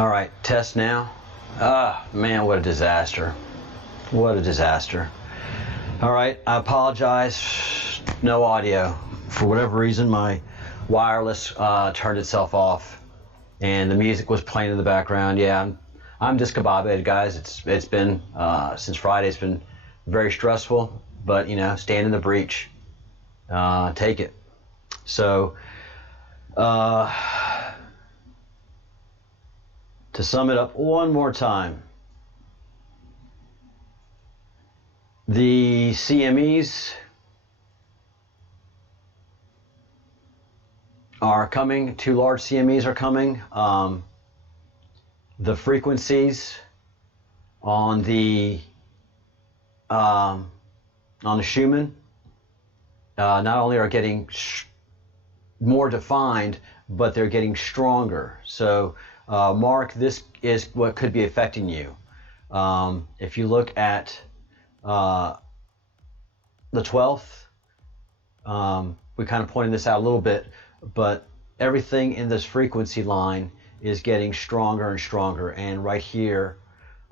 All right, test now. Ah, man, what a disaster. What a disaster. All right, I apologize. No audio. For whatever reason, my wireless turned itself off, and the music was playing in the background. Yeah, I'm discombobulated, guys. It's been since Friday. It's been very stressful, but you know, stand in the breach. Take it. So, to sum it up one more time, the CMEs are coming. 2 large CMEs are coming. The frequencies on the Schumann not only are getting more defined, but they're getting stronger. So Mark, this is what could be affecting you. If you look at the 12th, we kind of pointed this out a little bit, but everything in this frequency line is getting stronger and stronger. And right here,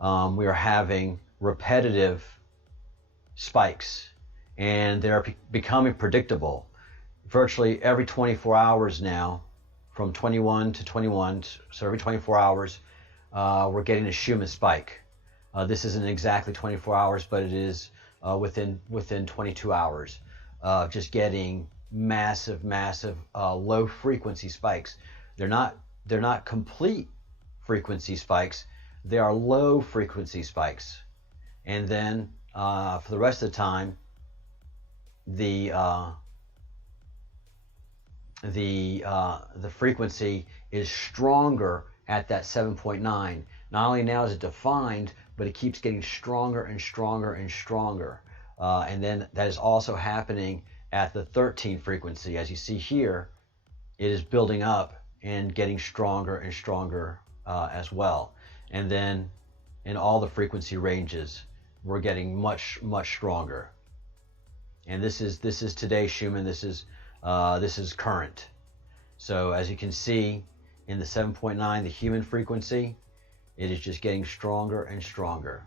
we are having repetitive spikes, and they're becoming predictable. Virtually every 24 hours now, from 21 to 21, so every 24 hours, we're getting a Schumann spike. This isn't exactly 24 hours, but it is within 22 hours, just getting massive low frequency spikes. They're not complete frequency spikes. They are low frequency spikes. And then for the rest of the time, the frequency is stronger at that 7.9. Not only now is it defined, but it keeps getting stronger and stronger and stronger. And then that is also happening at the 13 frequency. As you see here, it is building up and getting stronger and stronger as well. And then in all the frequency ranges, we're getting much stronger. And this is today's Schumann. This is current. So as you can see in the 7.9, the human frequency, it is just getting stronger and stronger.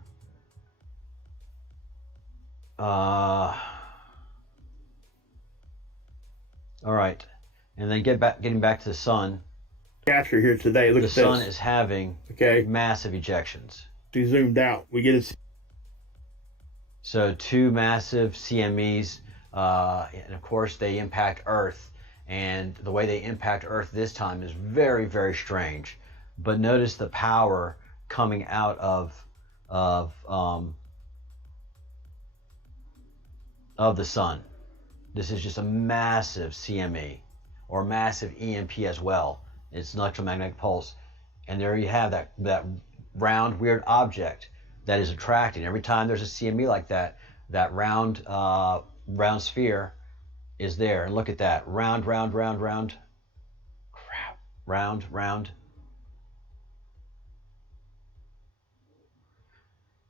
All right, and then getting back to the sun. Capture here today. Look the at this. sun is having massive ejections. Too zoomed out. We get it. So 2 massive CMEs, and of course they impact Earth. And the way they impact Earth this time is very strange. But notice the power coming out of the sun. This is just a massive CME or massive EMP as well. It's an electromagnetic pulse. And there you have that round weird object that is attracting. Every time there's a CME like that, that round sphere is there. And look at that. Round. Crap. Round.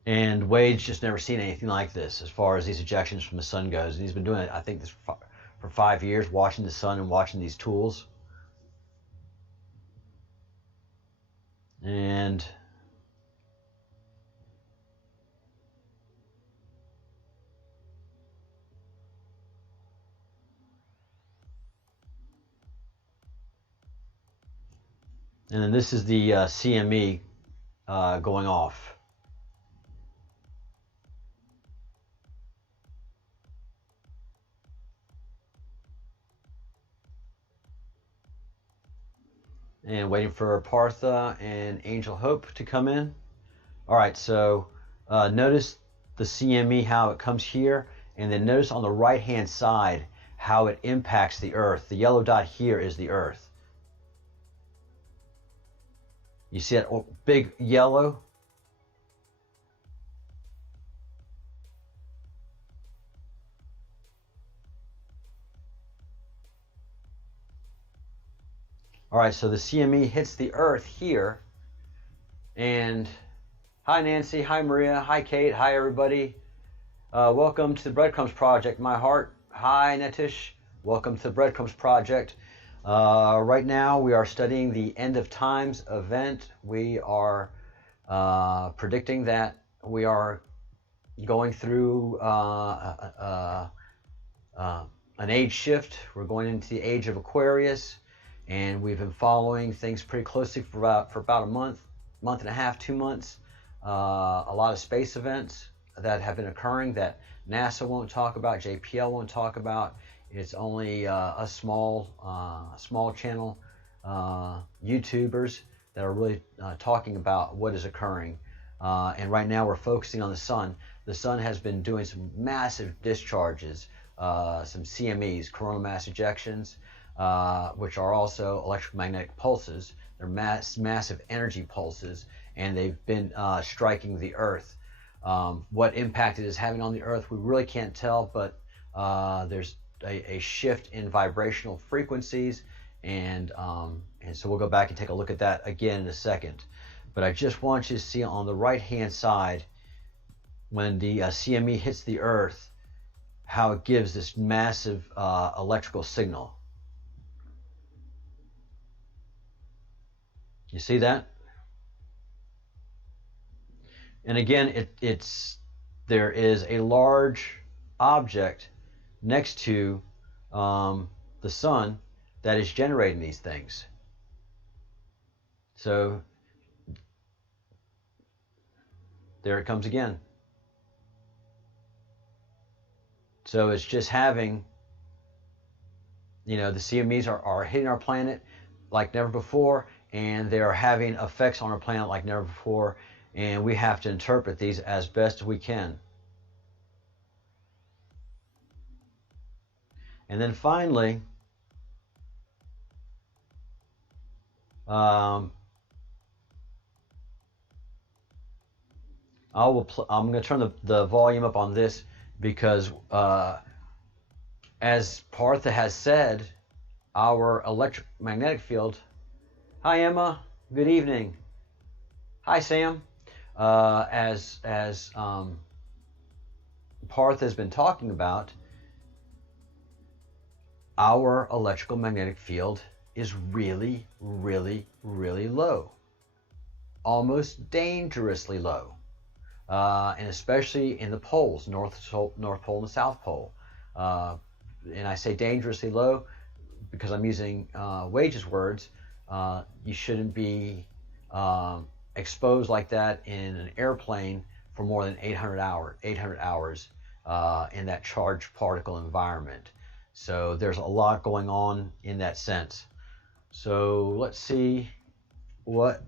And Wade's just never seen anything like this as far as these ejections from the sun goes. And he's been doing it, I think, this for 5 years, watching the sun and watching these tools. And then this is the CME going off. And waiting for Partha and Angel Hope to come in. All right, so notice the CME, how it comes here, and then notice on the right-hand side how it impacts the Earth. The yellow dot here is the Earth. You see that big yellow? All right, so the CME hits the Earth here. And hi, Nancy. Hi, Maria. Hi, Kate. Hi, everybody. Welcome to the Breadcrumbs Project, my heart. Hi, Netish. Welcome to the Breadcrumbs Project. Right now, we are studying the end of times event. We are predicting that we are going through an age shift. We're going into the age of Aquarius, and we've been following things pretty closely for about a month and a half, 2 months. A lot of space events that have been occurring that NASA won't talk about, JPL won't talk about. It's only a small channel YouTubers that are really talking about what is occurring. And right now we're focusing on the sun. The sun has been doing some massive discharges, some CMEs, coronal mass ejections, which are also electromagnetic pulses. They're massive energy pulses, and they've been striking the Earth. What impact it is having on the Earth, we really can't tell, but there's a shift in vibrational frequencies, and so we'll go back and take a look at that again in a second. But I just want you to see on the right-hand side, when the CME hits the Earth, how it gives this massive electrical signal. You see that? And again, there is a large object next to the sun that is generating these things. So there it comes again. So it's just having, the CMEs are hitting our planet like never before, and they are having effects on our planet like never before, and we have to interpret these as best as we can. And then finally, I'm going to turn the volume up on this because as Partha has said, our electromagnetic field. Hi Emma, good evening. Hi Sam. As Partha has been talking about, our electrical magnetic field is really, really, really low. Almost dangerously low. And especially in the poles, North Pole and the South Pole. And I say dangerously low because I'm using Wage's words. You shouldn't be exposed like that in an airplane for more than 800 hours in that charged particle environment. So there's a lot going on in that sense. So let's see what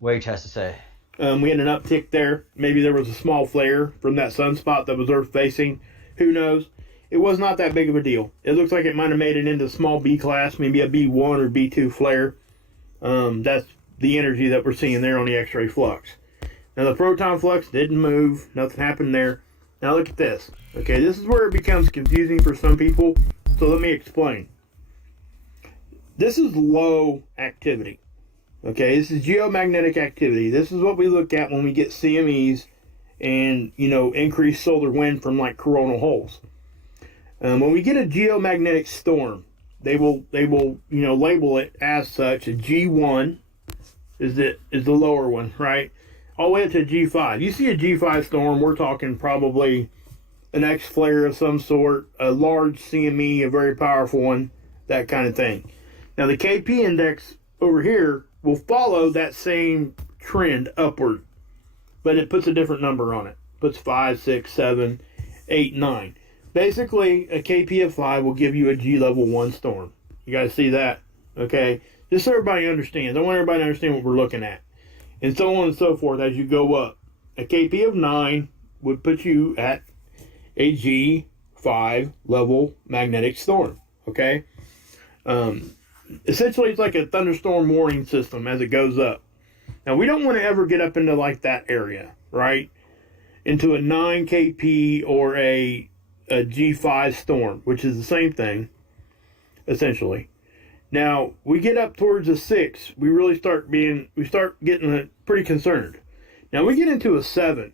Wage has to say. We had an uptick there. Maybe there was a small flare from that sunspot that was Earth facing. Who knows? It was not that big of a deal. It looks like it might have made it into small B class, maybe a B1 or B2 flare. That's the energy that we're seeing there on the X-ray flux. Now the proton flux didn't move. Nothing happened there. Now look at this. Okay, this is where it becomes confusing for some people. So let me explain. This is low activity. Okay, this is geomagnetic activity. This is what we look at when we get CMEs and, increased solar wind from like coronal holes. When we get a geomagnetic storm, they will label it as such. A G1 is the lower one, right? All the way up to G5. You see a G5 storm, we're talking probably an X flare of some sort, a large CME, a very powerful one, that kind of thing. Now the KP index over here will follow that same trend upward, but it puts a different number on it. Puts 5, 6, 7, 8, 9. Basically, a KP of 5 will give you a G level 1 storm. You guys see that? Okay? Just so everybody understands. I want everybody to understand what we're looking at. And so on and so forth as you go up. A KP of 9 would put you at a G5 level magnetic storm. Okay? Essentially, it's like a thunderstorm warning system as it goes up. Now, we don't want to ever get up into like that area, right? Into a 9 KP or a G5 storm, which is the same thing, essentially. Now, we get up towards a 6, we start getting pretty concerned. Now, we get into a 7,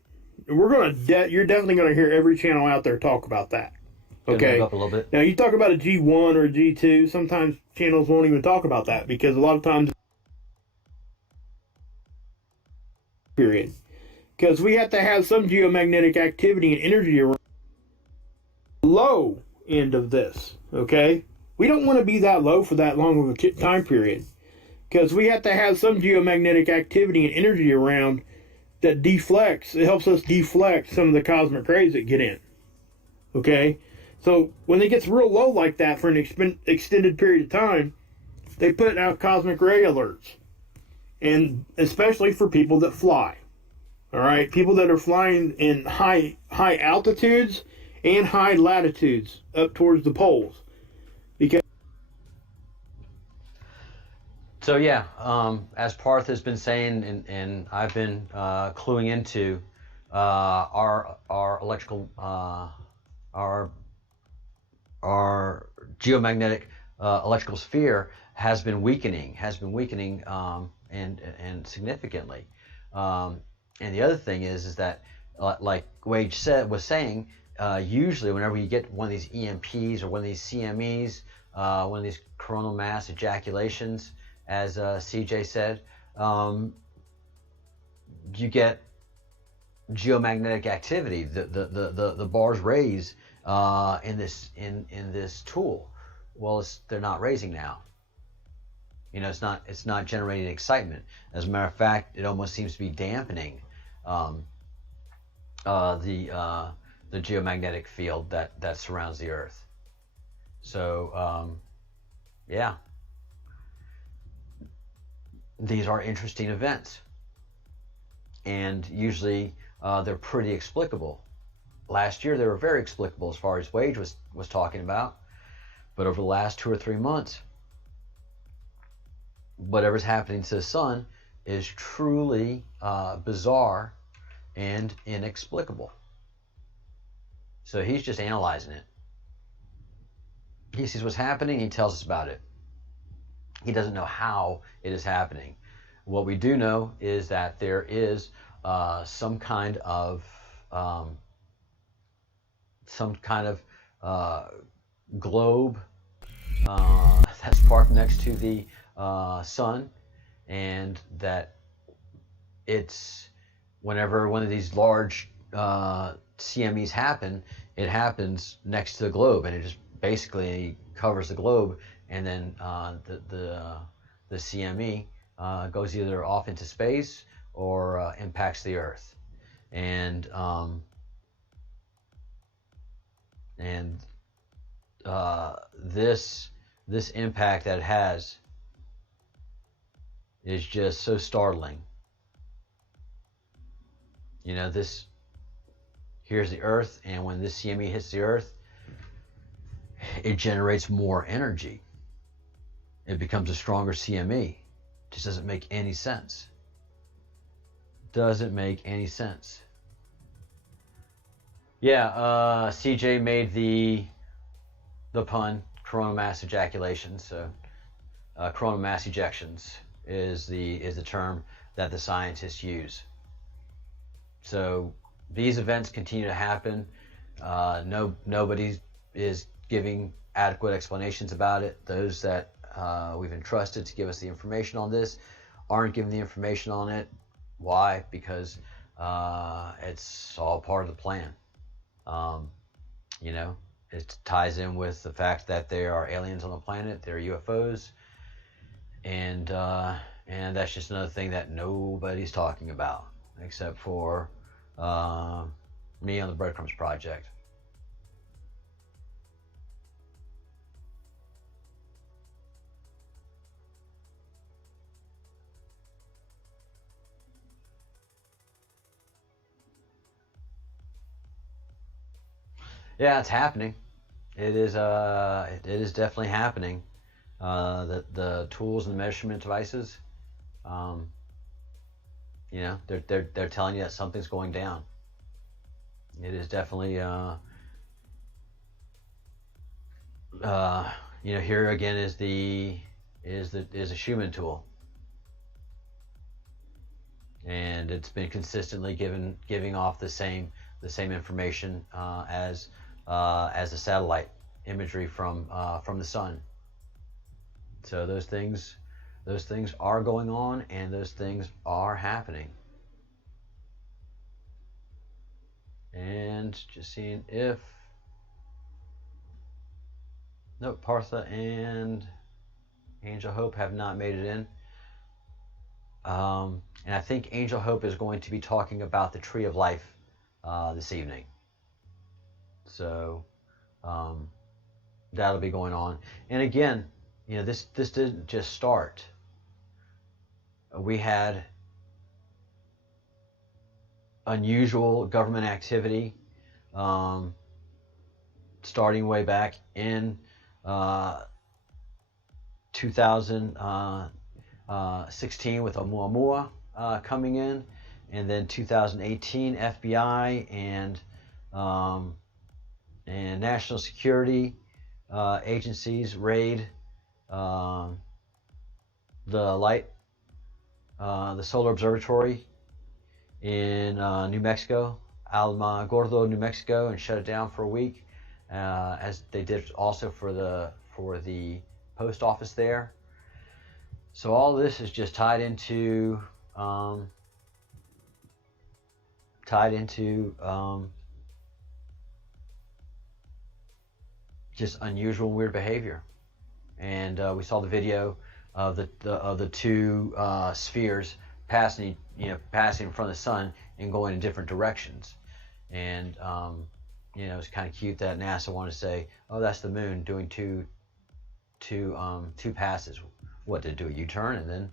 and you're definitely going to hear every channel out there talk about that. Gonna move Okay. up a little bit. Now you talk about a G1 or a G2. Sometimes channels won't even talk about that because a lot of times period. Because we have to have some geomagnetic activity and energy around the low end of this. Okay. We don't want to be that low for that long of a time period. Because we have to have some geomagnetic activity and energy around that deflects. It helps us deflect some of the cosmic rays that get in. Okay? So when it gets real low like that for an extended period of time, they put out cosmic ray alerts. And especially for people that fly. All right? People that are flying in high altitudes and high latitudes up towards the poles. Because So yeah, as Parth has been saying, and I've been cluing into, our electrical, our geomagnetic electrical sphere has been weakening, and significantly. And the other thing is that, like Wade was saying, usually whenever you get one of these EMPs or one of these CMEs, one of these coronal mass ejaculations, as CJ said, you get geomagnetic activity. The bars raise in this tool. Well, they're not raising now. You know, it's not generating excitement. As a matter of fact, it almost seems to be dampening the geomagnetic field that surrounds the Earth. So yeah, these are interesting events, and usually they're pretty explicable. Last year they were very explicable as far as Wage was talking about, but over the last 2 or 3 months, whatever's happening to the sun is truly bizarre and inexplicable. So he's just analyzing it. He sees what's happening, he tells us about it. He doesn't know how it is happening. What we do know is that there is some kind of globe that's parked next to the sun, and that it's whenever one of these large CMEs happen, it happens next to the globe, and it just basically covers the globe, and then the CME goes either off into space or impacts the Earth, and this impact that it has is just so startling. You know, here's the Earth, and when this CME hits the Earth, it generates more energy. It becomes a stronger CME. Just doesn't make any sense. Doesn't make any sense. Yeah, CJ made the pun, coronal mass ejaculation. So coronal mass ejections is the term that the scientists use. So these events continue to happen. Nobody is giving adequate explanations about it. Those that we've entrusted to give us the information on this aren't giving the information on it. Why? Because it's all part of the plan. You know, it ties in with the fact that there are aliens on the planet, there are UFOs, and that's just another thing that nobody's talking about except for me on the Breadcrumbs Project. Yeah, it's happening. It is definitely happening. The tools and the measurement devices, you know, they're telling you that something's going down. It is definitely you know, here again is a Schumann tool, and it's been consistently giving off the same information as as the satellite imagery from the sun. So those things are going on, and those things are happening. And just seeing if nope, Partha and Angel Hope have not made it in. And I think Angel Hope is going to be talking about the Tree of Life this evening. So that'll be going on. And again, you know, this didn't just start. We had unusual government activity starting way back in 2016 with Oumuamua coming in, and then 2018 FBI and national security agencies raid the solar observatory in New Mexico, Alamogordo, New Mexico, and shut it down for a week, as they did also for the post office there. So all this is just tied into just unusual and weird behavior. And we saw the video of the two spheres passing in front of the sun and going in different directions. And it's kind of cute that NASA wanted to say, oh, that's the moon doing two passes. What, did it do a U-turn and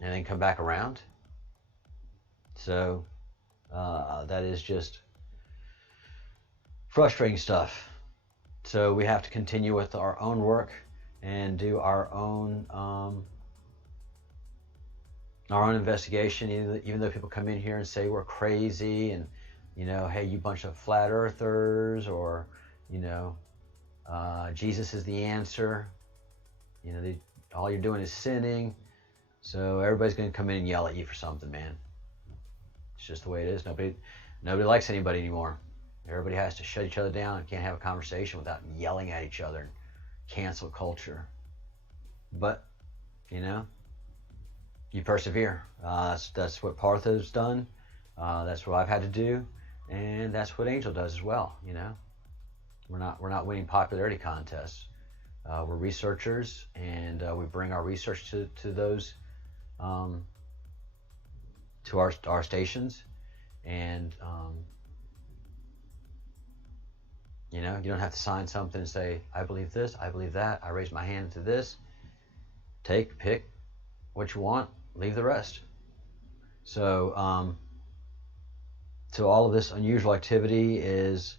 then come back around? So that is just frustrating stuff. So we have to continue with our own work and do our own investigation, even though people come in here and say we're crazy and, hey, you bunch of flat earthers, or, Jesus is the answer. All you're doing is sinning. So everybody's going to come in and yell at you for something, man. It's just the way it is. Nobody likes anybody anymore. Everybody has to shut each other down and can't have a conversation without yelling at each other. Cancel culture. But, you persevere. That's what Partha's done. That's what I've had to do, and that's what Angel does as well. We're not winning popularity contests. We're researchers, and we bring our research to those to our stations, and you don't have to sign something and say, I believe this, I believe that, I raise my hand to this. Pick what you want, leave the rest. So all of this unusual activity is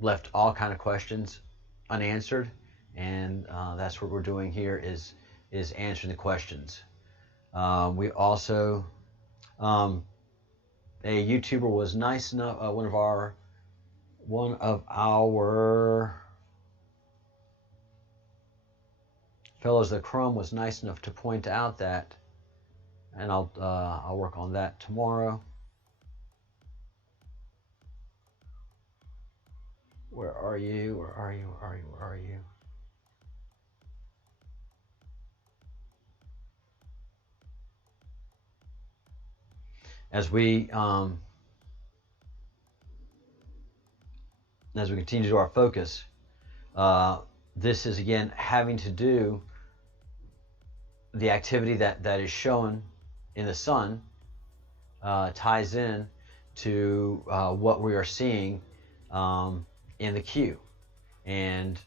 left all kind of questions unanswered, and that's what we're doing here is answering the questions. We also a YouTuber was nice enough, one of our fellows of the Chrome was nice enough to point out that, and I'll work on that tomorrow. Where are you? Where are you? Where are you? Where are you? As we continue to do our focus, this is again having to do the activity that is shown in the sun ties in to what we are seeing in the Q, and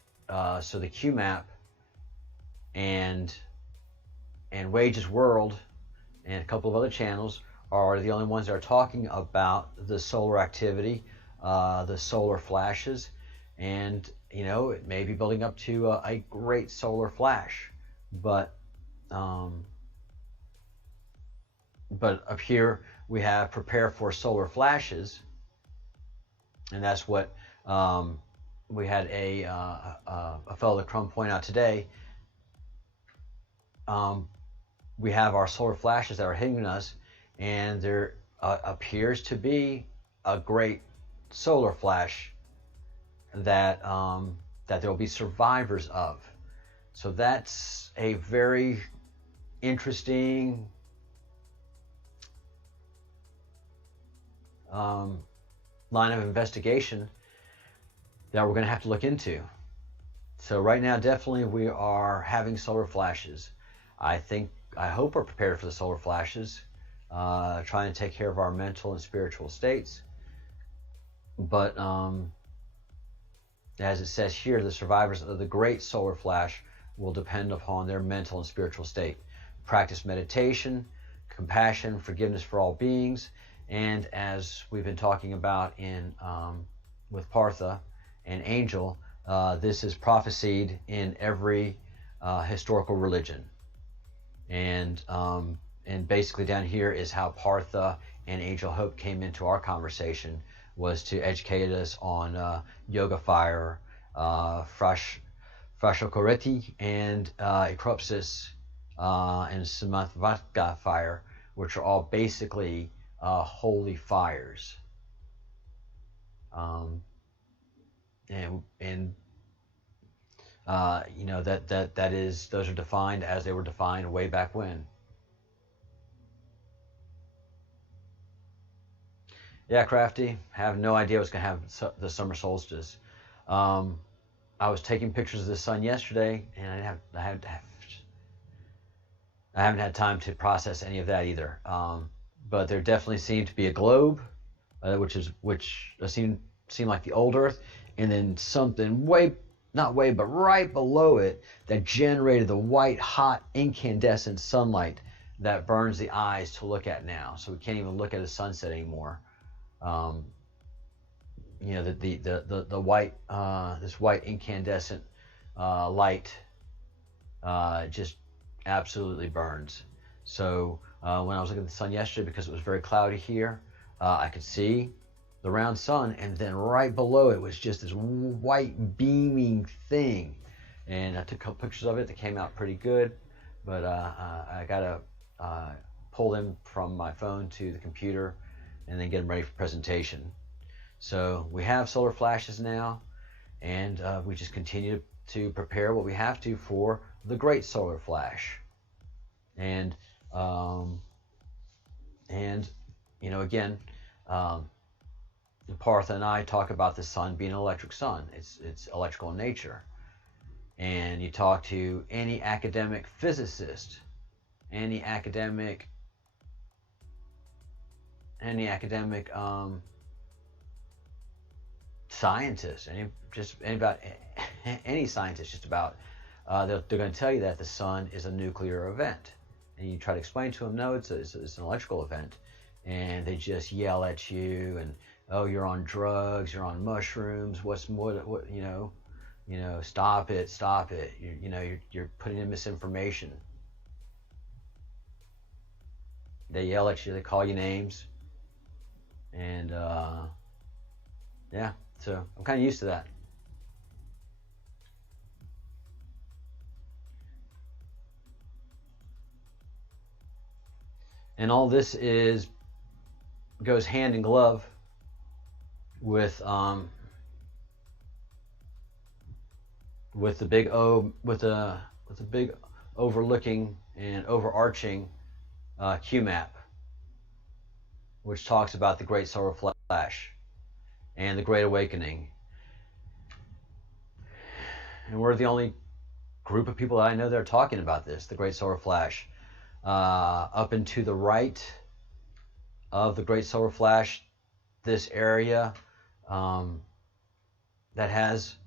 so the Q map and Wages World and a couple of other channels are the only ones that are talking about the solar activity, the solar flashes, and it may be building up to a great solar flash, but up here we have prepare for solar flashes, and that's what we had a fellow at Chrome point out today. We have our solar flashes that are hitting us, and they're appears to be a great solar flash that that there will be survivors of. So that's a very interesting line of investigation that we're going to have to look into. So right now, definitely we are having solar flashes. I hope we're prepared for the solar flashes, trying to take care of our mental and spiritual states. But as it says here, the survivors of the great solar flash will depend upon their mental and spiritual state. Practice meditation, compassion, forgiveness for all beings, and as we've been talking about in with Partha and Angel, this is prophesied in every historical religion. And basically down here is how Partha and Angel Hope came into our conversation, was to educate us on Yoga Fire, Frashokoreti, and Ekropsis, and Samatvatka Fire, which are all basically holy fires. And you know, that is, those are defined as they were defined way back when. Yeah, Crafty, have no idea what's going to have the summer solstice. I was taking pictures of the sun yesterday, and I haven't had time to process any of that either. But there definitely seemed to be a globe, which seemed like the old Earth, and then something but right below it that generated the white, hot, incandescent sunlight that burns the eyes to look at now. So we can't even look at a sunset anymore. You know, the white, this white incandescent light just absolutely burns. So when I was looking at the sun yesterday, because it was very cloudy here, I could see the round sun, and then right below it was just this white beaming thing. And I took a couple pictures of it that came out pretty good, but I gotta pull them from my phone to the computer and then get them ready for presentation. So we have solar flashes now, and we just continue to prepare what we have to for the great solar flash. And you know, again, Partha and I talk about the sun being an electric sun. It's electrical in nature. And you talk to any academic physicist, any academic scientist, any scientist, just about, they're going to tell you that the sun is a nuclear event. And you try to explain to them, no, it's an electrical event, and they just yell at you, and oh, you're on drugs, you're on mushrooms, what you know, stop it, you're putting in misinformation. They yell at you, they call you names, and yeah, so I'm kind of used to that. And all this goes hand in glove with the big overlooking and overarching QMAP, which talks about the Great Solar Flash and the Great Awakening. And we're the only group of people that I know that are talking about this, the Great Solar Flash. Up and to the right of the Great Solar Flash, this area that has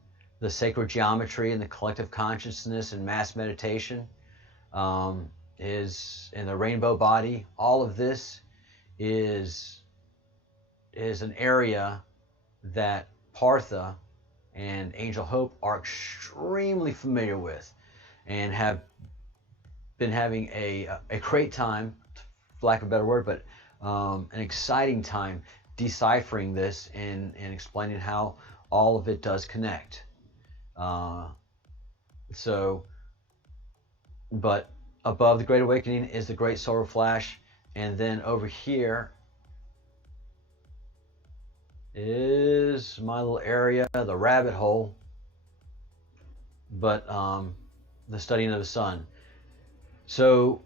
the sacred geometry and the collective consciousness and mass meditation is in the rainbow body. All of this is an area that Partha and Angel Hope are extremely familiar with, and have been having a great time, for lack of a better word, but an exciting time deciphering this and explaining how all of it does connect. But above the Great Awakening is the Great Solar Flash, and then over here is my little area, the rabbit hole, but the studying of the sun. So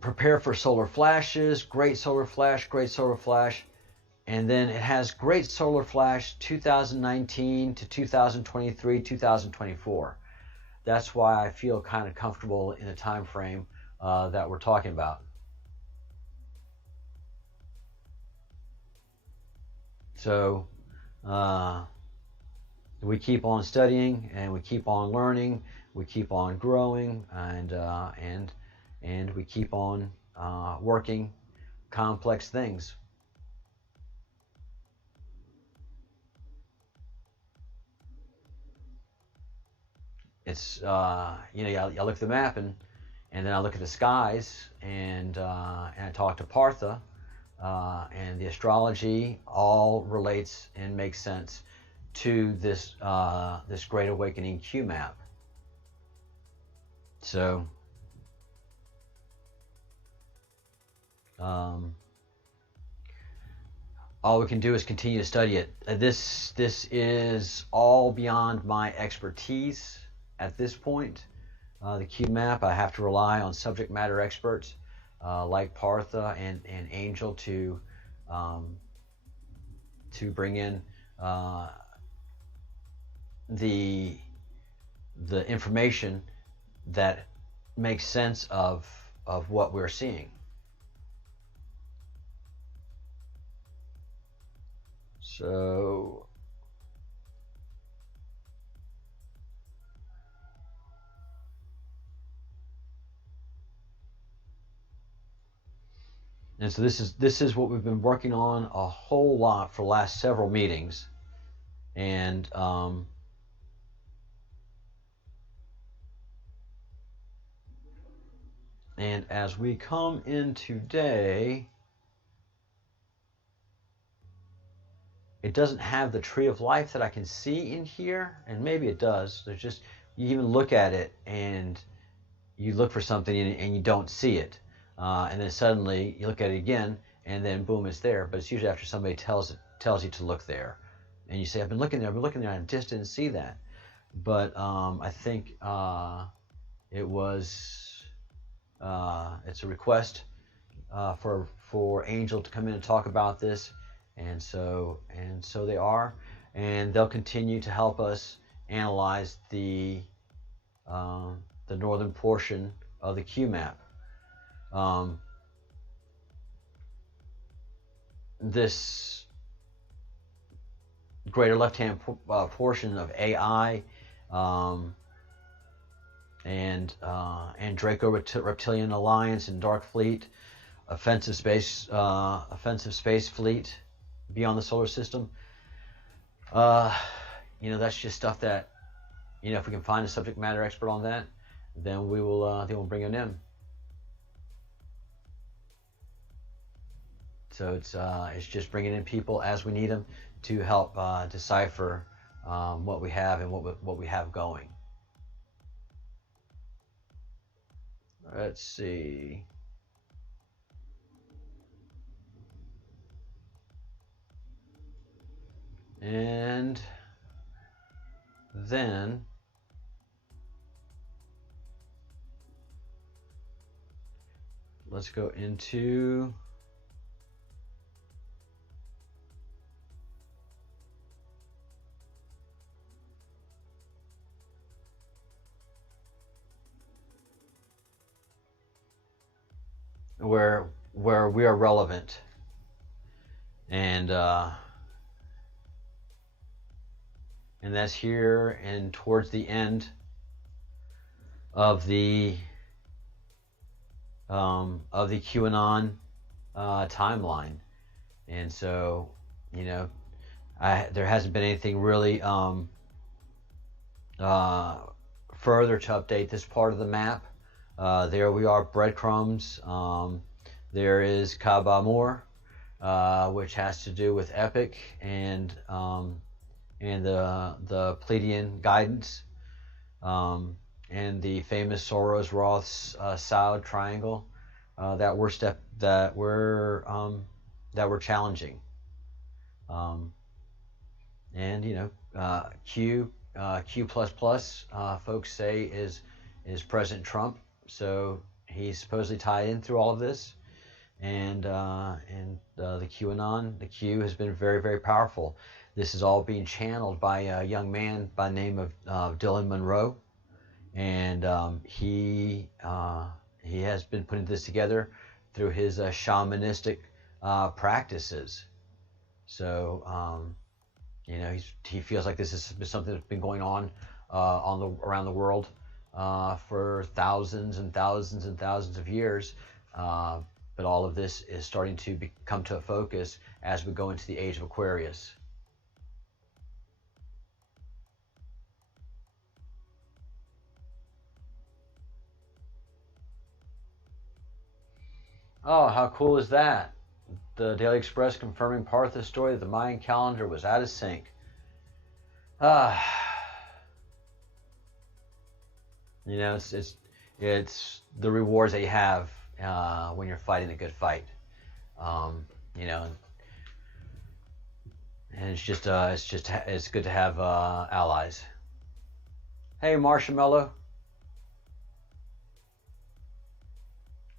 prepare for solar flashes, great solar flash, great solar flash. And then it has great solar flash 2019 to 2023, 2024. That's why I feel kind of comfortable in the time frame that we're talking about. So we keep on studying and we keep on learning, we keep on growing, and we keep on working complex things. It's I look at the map and then I look at the skies and I talk to Partha, and the astrology all relates and makes sense to this this Great Awakening Q map. So all we can do is continue to study it. This is all beyond my expertise at this point. The Q map, I have to rely on subject matter experts like Partha and Angel to bring in the information that makes sense of what we're seeing. So and so this is what we've been working on a whole lot for the last several meetings, and as we come in today, it doesn't have the tree of life that I can see in here, and maybe it does. There's just, you even look at it and you look for something and you don't see it, and then suddenly you look at it again and then boom, it's there. But it's usually after somebody tells you to look there, and you say, I've been looking there, and I just didn't see that. But I think it was it's a request for Angel to come in and talk about this, and so they are, and they'll continue to help us analyze the northern portion of the Q map. This greater left-hand portion of AI and Draco Reptilian Alliance and Dark Fleet, offensive space fleet beyond the solar system. That's just stuff that, if we can find a subject matter expert on that, then we'll bring it in. So it's just bringing in people as we need them to help decipher what we have and what we have going. Let's see. And then let's go into where we are relevant, and that's here and towards the end of the QAnon timeline. And so there hasn't been anything really further to update this part of the map. There we are, breadcrumbs. There is Kabamor, which has to do with Epic and the Pleiadian guidance, and the famous Soros Roth's Saud triangle that we're challenging. Um, and Q folks say is President Trump, so he's supposedly tied in through all of this, and the QAnon, the Q has been very, very powerful. This is all being channeled by a young man by the name of Dylan Monroe, and he has been putting this together through his shamanistic practices. So he feels like this is something that's been going on around the world for thousands and thousands and thousands of years. But all of this is starting to come to a focus as we go into the age of Aquarius. Oh, how cool is that? The Daily Express confirming Partha's story that the Mayan calendar was out of sync. It's the rewards that you have when you're fighting a good fight. And it's good to have allies. Hey, Marshmallow.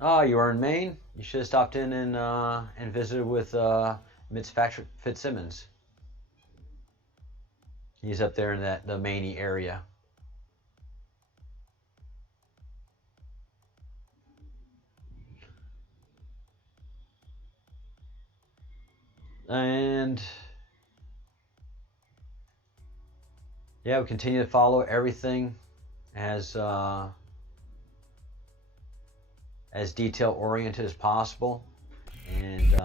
Oh, you are in Maine? You should have stopped in and visited with Mitch Fitzsimmons. He's up there in the Maine area. And yeah, we continue to follow everything as detail oriented as possible, and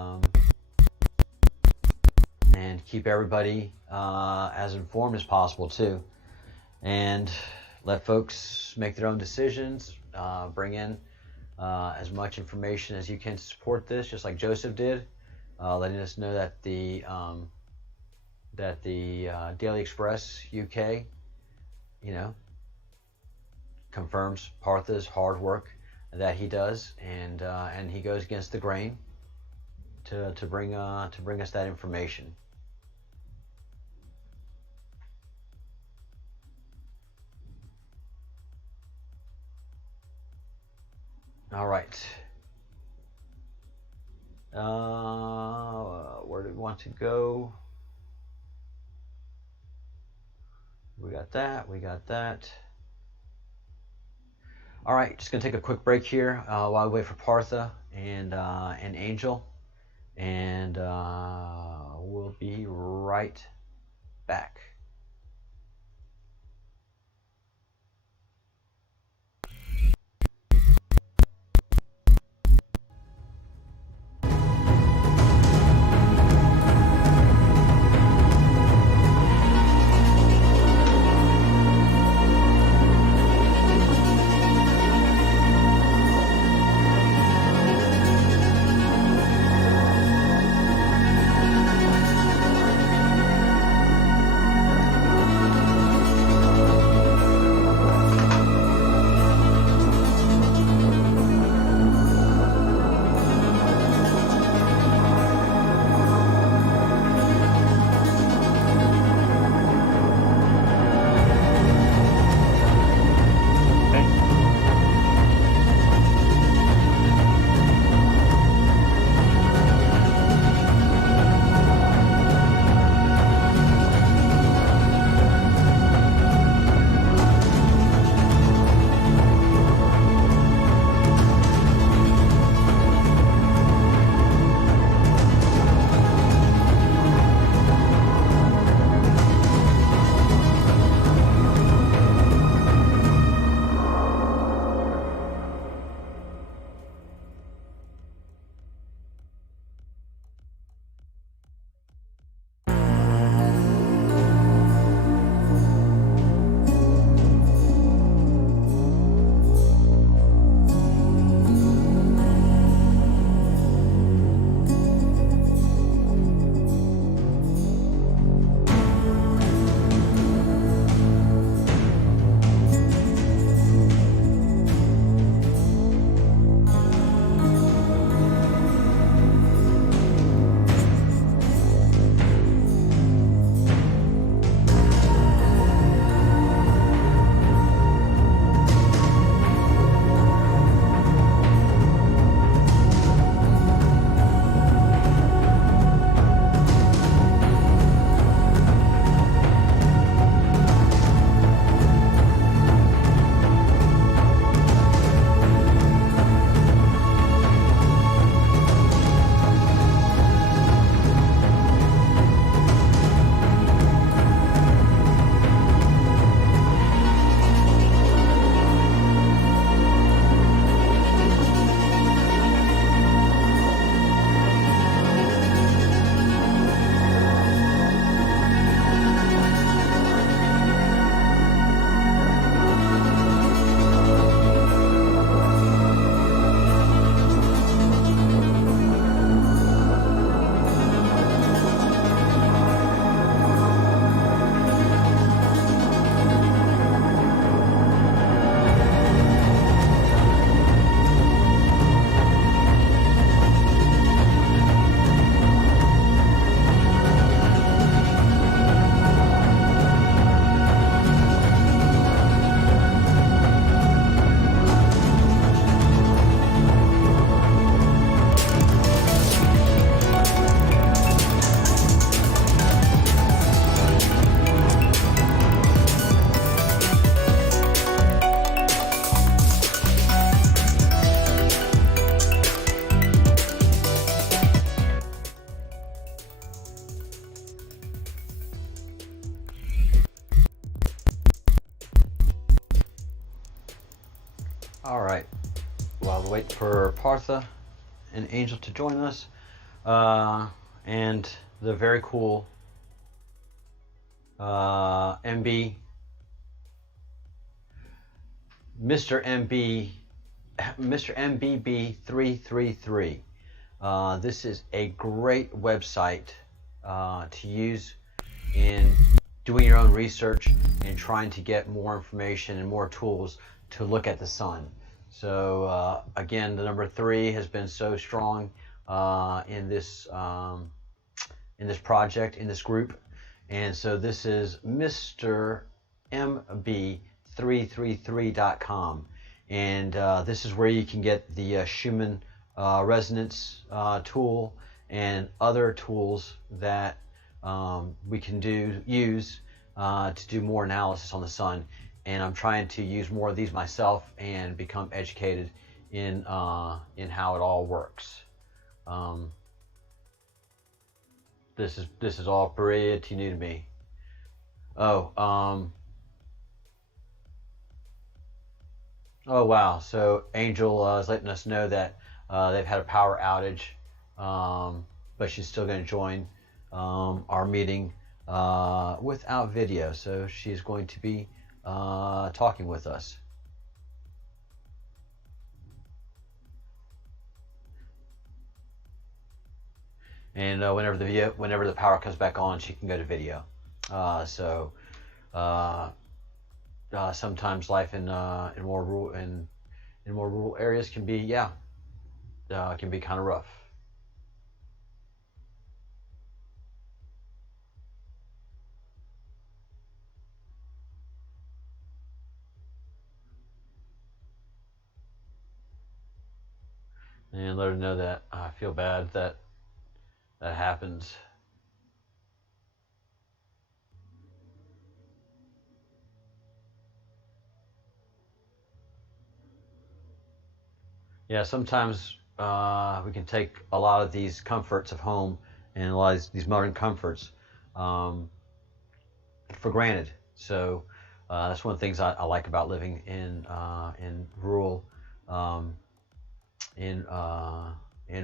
keep everybody as informed as possible too, and let folks make their own decisions. Bring in as much information as you can to support this, just like Joseph did, letting us know that the Daily Express UK, confirms Partha's hard work that he does, and he goes against the grain to bring us that information. All right. Where do we want to go? We got that. We got that. All right, just gonna take a quick break here while we wait for Partha and Angel, and we'll be right back. All right. While we wait for Partha and Angel to join us, and the very cool MB, Mr. MBB 333. This is a great website to use in doing your own research and trying to get more information and more tools to look at the sun. So again, the number 3 has been so strong in this project, in this group, and so this is Mr. MB333.com, and this is where you can get the Schumann resonance tool and other tools that we can use to do more analysis on the sun. And I'm trying to use more of these myself and become educated in how it all works. This is all pretty new to me. Oh wow! So Angel is letting us know that they've had a power outage, but she's still going to join our meeting without video. So she's going to be talking with us. And whenever the power comes back on, she can go to video. Sometimes life in more rural areas can be kind of rough. And let her know that I feel bad that happens. Yeah, sometimes we can take a lot of these comforts of home and a lot of these modern comforts for granted. So that's one of the things I like about living in rural in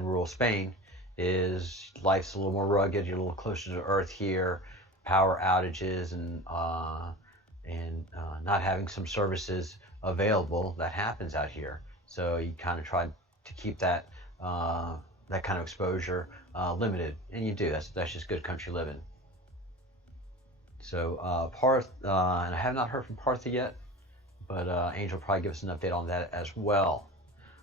rural Spain, is life's a little more rugged. You're a little closer to earth here. Power outages and not having some services available that happens out here. So you kind of try to keep that kind of exposure limited, and you do. That's just good country living. So Partha, and I have not heard from Partha yet, but Angel will probably give us an update on that as well.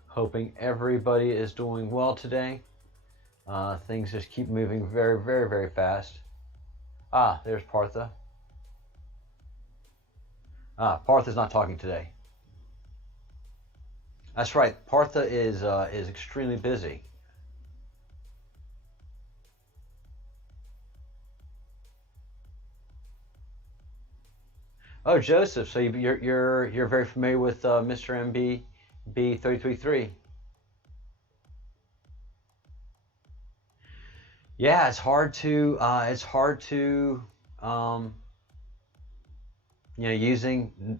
Hoping everybody is doing well today. Things just keep moving very, very, very fast. There's Partha. Partha's not talking today. That's right. Partha is extremely busy. Oh, Joseph. So you're very familiar with Mr. MB333. Yeah, it's hard to using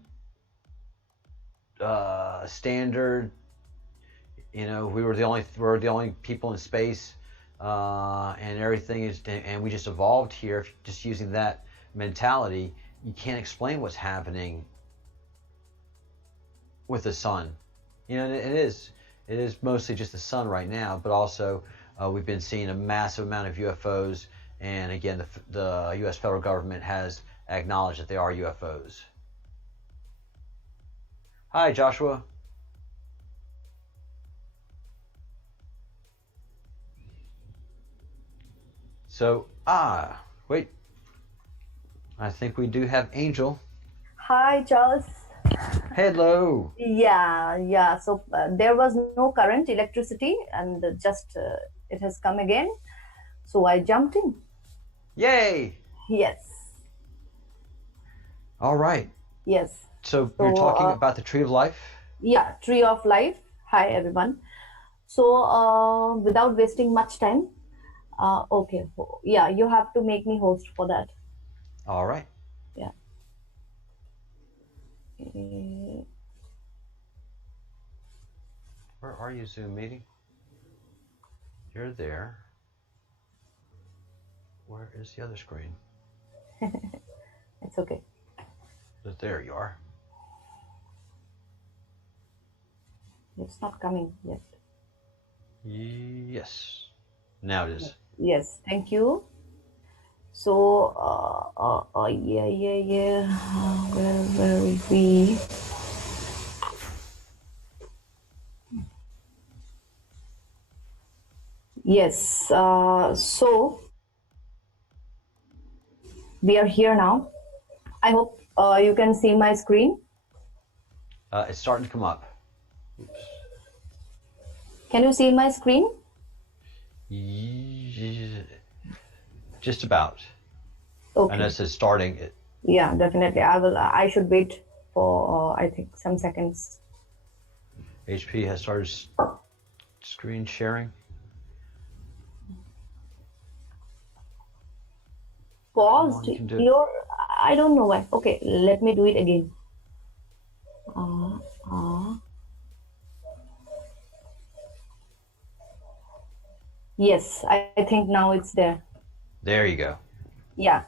standard. We're the only people in space, and everything is, and we just evolved here. Just using that mentality, you can't explain what's happening with the sun. It is mostly just the sun right now, but also we've been seeing a massive amount of UFOs, and again, the U.S. federal government has acknowledged that they are UFOs. Hi, Joshua. So, wait. I think we do have Angel. Hi, Charles. Hello. Yeah. So there was no current, electricity, and just it has come again. So I jumped in. Yay. Yes. All right. Yes. So you're talking about the Tree of Life? Yeah, Tree of Life. Hi, everyone. So without wasting much time, okay. Yeah, you have to make me host for that. All right. Yeah. Where are you, Zoom meeting? You're there. Where is the other screen? It's okay. There you are. It's not coming yet. Yes. Now it is. Yes, thank you. So, yeah. Where will we? Yes. So we are here now. I hope you can see my screen. It's starting to come up. Oops. Can you see my screen? Just about. Okay. And as it's starting. Yeah, definitely. I should wait for I think some seconds. HP has started screen sharing. Paused. I don't know why. Okay, let me do it again. Yes, I think now it's there. There you go. Yeah.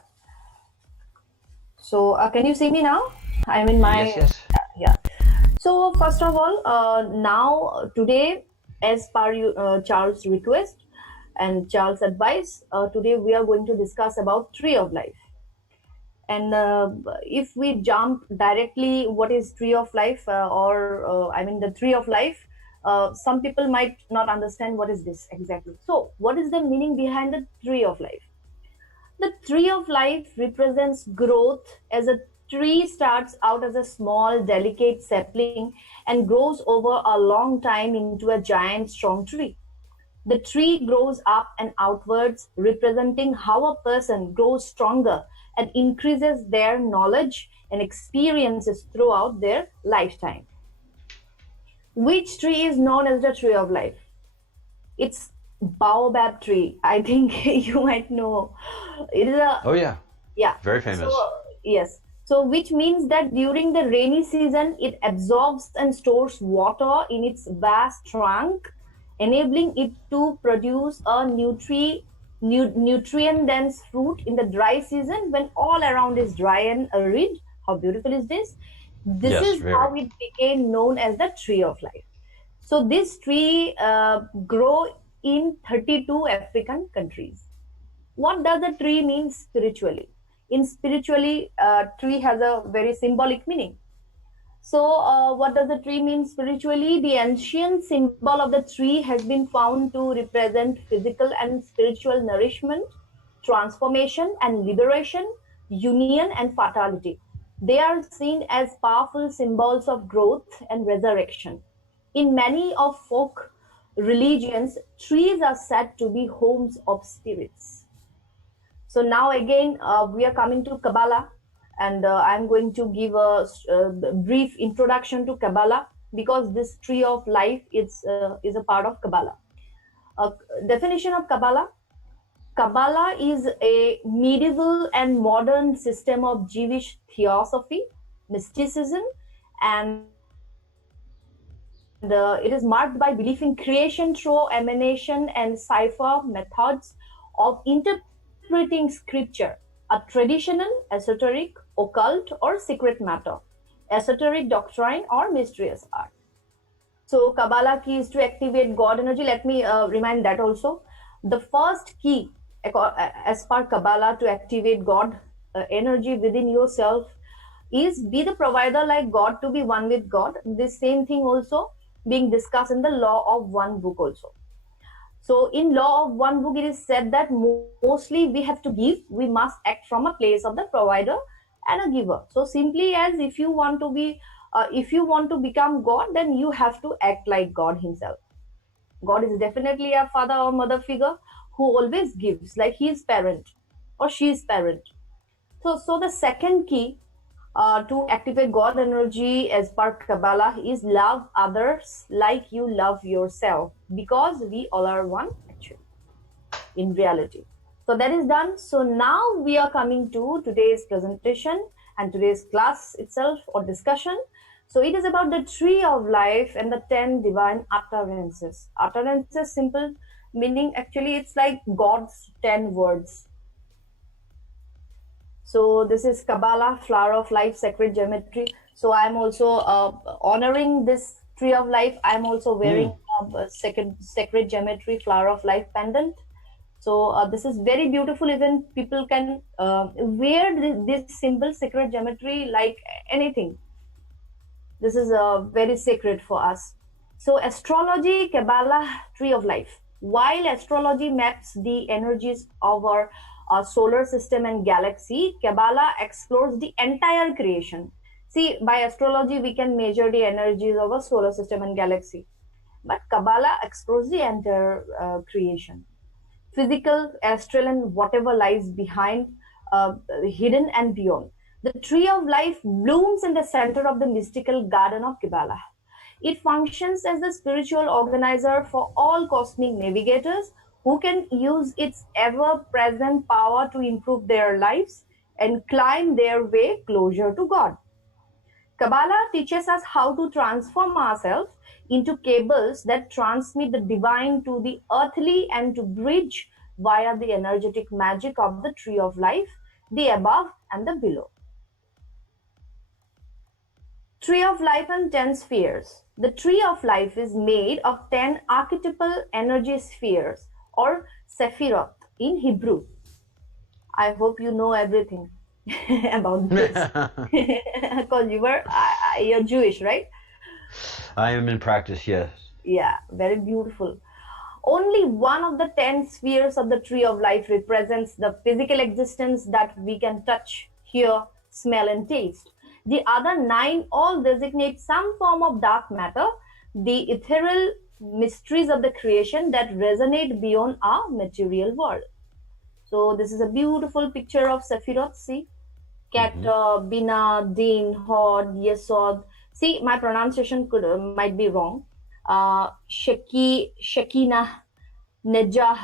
So can you see me now? I'm in my yes. Yeah. So first of all, now today, as per Charles' request and Charles' advice, today we are going to discuss about tree of life. And if we jump directly, what is tree of life, the tree of life? Some people might not understand what is this exactly. So, what is the meaning behind the tree of life? The tree of life represents growth, as a tree starts out as a small, delicate sapling and grows over a long time into a giant, strong tree. The tree grows up and outwards, representing how a person grows stronger and increases their knowledge and experiences throughout their lifetime. Which tree is known as the tree of life? It's baobab tree. I think you might know. It is a Oh yeah. Yeah. Very famous. So, yes. So which means that during the rainy season, it absorbs and stores water in its vast trunk, enabling it to produce a nutrient-dense fruit in the dry season when all around is dry and arid. How beautiful is this? This Yes, is very. how it became known as the tree of life. So this tree grow in 32 African countries. What does the tree mean spiritually? In spiritually, tree has a very symbolic meaning. So, what does the tree mean spiritually? The ancient symbol of the tree has been found to represent physical and spiritual nourishment, transformation and liberation, union and fertility. They are seen as powerful symbols of growth and resurrection. In many of folk religions, trees are said to be homes of spirits. So now again, we are coming to Kabbalah, and I'm going to give a brief introduction to Kabbalah, because this tree of life is a part of Kabbalah. Definition of Kabbalah. Kabbalah is a medieval and modern system of Jewish theosophy, mysticism, and it is marked by belief in creation through emanation and cipher methods of interpreting scripture, a traditional, esoteric, occult, or secret matter, esoteric doctrine, or mysterious art. So, Kabbalah key is to activate God energy. Let me remind that also. The first key, as per Kabbalah, to activate God energy within yourself is be the provider like God, to be one with God. This same thing also being discussed in the Law of One book also. So in Law of One book, it is said that mostly we have to give, we must act from a place of the provider and a giver. So simply as if you want to become God, then you have to act like God himself. God is definitely a father or mother figure who always gives, like he is parent or she is parent. So the second key to activate God energy as per Kabbalah is love others like you love yourself, because we all are one actually in reality. So that is done. So now we are coming to today's presentation and today's class itself or discussion. So it is about the tree of life and the 10 divine utterances. Utterances, simple meaning, actually, it's like God's 10 words. So this is Kabbalah, flower of life, sacred geometry. So I'm also honoring this tree of life. I'm also wearing a sacred geometry, flower of life pendant. So this is very beautiful. Even people can wear this symbol, sacred geometry, like anything. This is very sacred for us. So astrology, Kabbalah, tree of life. While astrology maps the energies of our solar system and galaxy, Kabbalah explores the entire creation. See, by astrology, we can measure the energies of a solar system and galaxy. But Kabbalah explores the entire creation. Physical, astral, and whatever lies behind, hidden and beyond. The tree of life blooms in the center of the mystical garden of Kabbalah. It functions as the spiritual organizer for all cosmic navigators who can use its ever present power to improve their lives and climb their way closer to God. Kabbalah teaches us how to transform ourselves into cables that transmit the divine to the earthly and to bridge via the energetic magic of the tree of life, the above and the below. Tree of life and 10 spheres. The tree of life is made of 10 archetypal energy spheres or Sephiroth in Hebrew. I hope you know everything about this. Because you're Jewish, right? I am in practice, yes. Yeah, very beautiful. Only one of the 10 spheres of the tree of life represents the physical existence that we can touch, hear, smell, and taste. The other 9 all designate some form of dark matter, the ethereal mysteries of the creation that resonate beyond our material world. So this is a beautiful picture of Sephiroth. See, Ket, Bina, Din, Hod, Yesod. See, my pronunciation might be wrong. Shekinah, Nejah,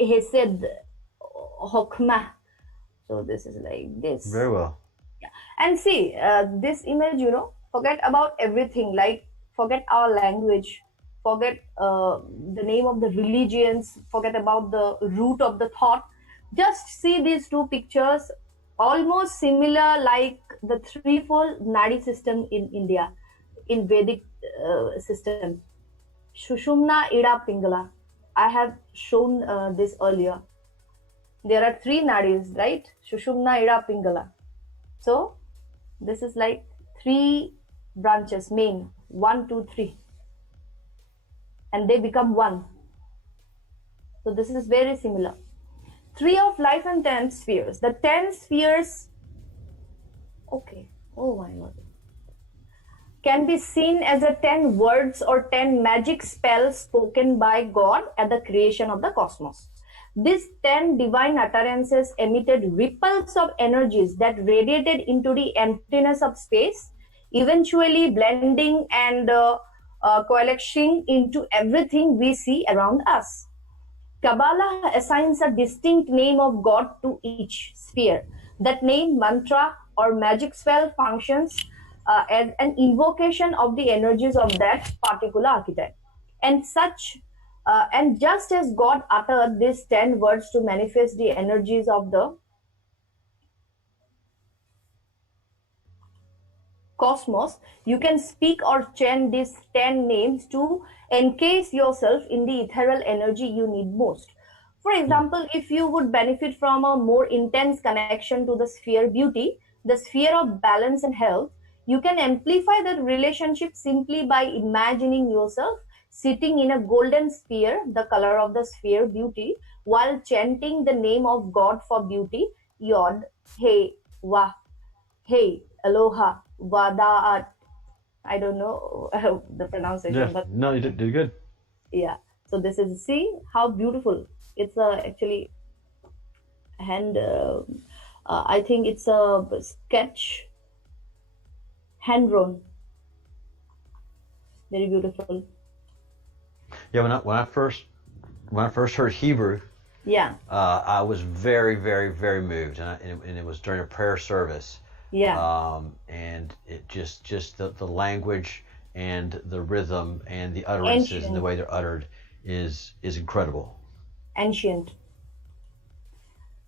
Hesed, Hokmah. So this is like this. Very well. Yeah. And see, this image, forget about everything. Like, forget our language, forget the name of the religions, forget about the root of the thought. Just see these two pictures, almost similar like the threefold Nadi system in India, in Vedic system. Shushumna, Ida, Pingala. I have shown this earlier. There are 3 nadis, right? Shushumna, Ida, Pingala. So this is like 3 branches, main, 1, 2, 3. And they become one. So this is very similar. Tree of life and 10 spheres. The 10 spheres, okay, oh my God, can be seen as a 10 words or 10 magic spells spoken by God at the creation of the cosmos. These 10 divine utterances emitted ripples of energies that radiated into the emptiness of space, eventually blending and coalescing into everything we see around us. Kabbalah assigns a distinct name of God to each sphere. That name, mantra or magic spell, functions as an invocation of the energies of that particular archetype. And just as God uttered these 10 words to manifest the energies of the cosmos, you can speak or chant these 10 names to encase yourself in the ethereal energy you need most. For example, if you would benefit from a more intense connection to the sphere beauty, the sphere of balance and health, you can amplify that relationship simply by imagining yourself sitting in a golden sphere, the color of the sphere beauty, while chanting the name of God for beauty, Yod, Hey, Wah, Hey, Aloha, Vadaat. I don't know the pronunciation, Yeah. but No, you did good. yeah. So this is, see how beautiful. It's actually hand, I think it's a sketch, hand drawn. Very beautiful. Yeah, when I first heard Hebrew, Yeah. I was very, very, very moved, and it was during a prayer service. Yeah. And it just the language and the rhythm and the utterances and the Ancient. way they're uttered is incredible. Ancient.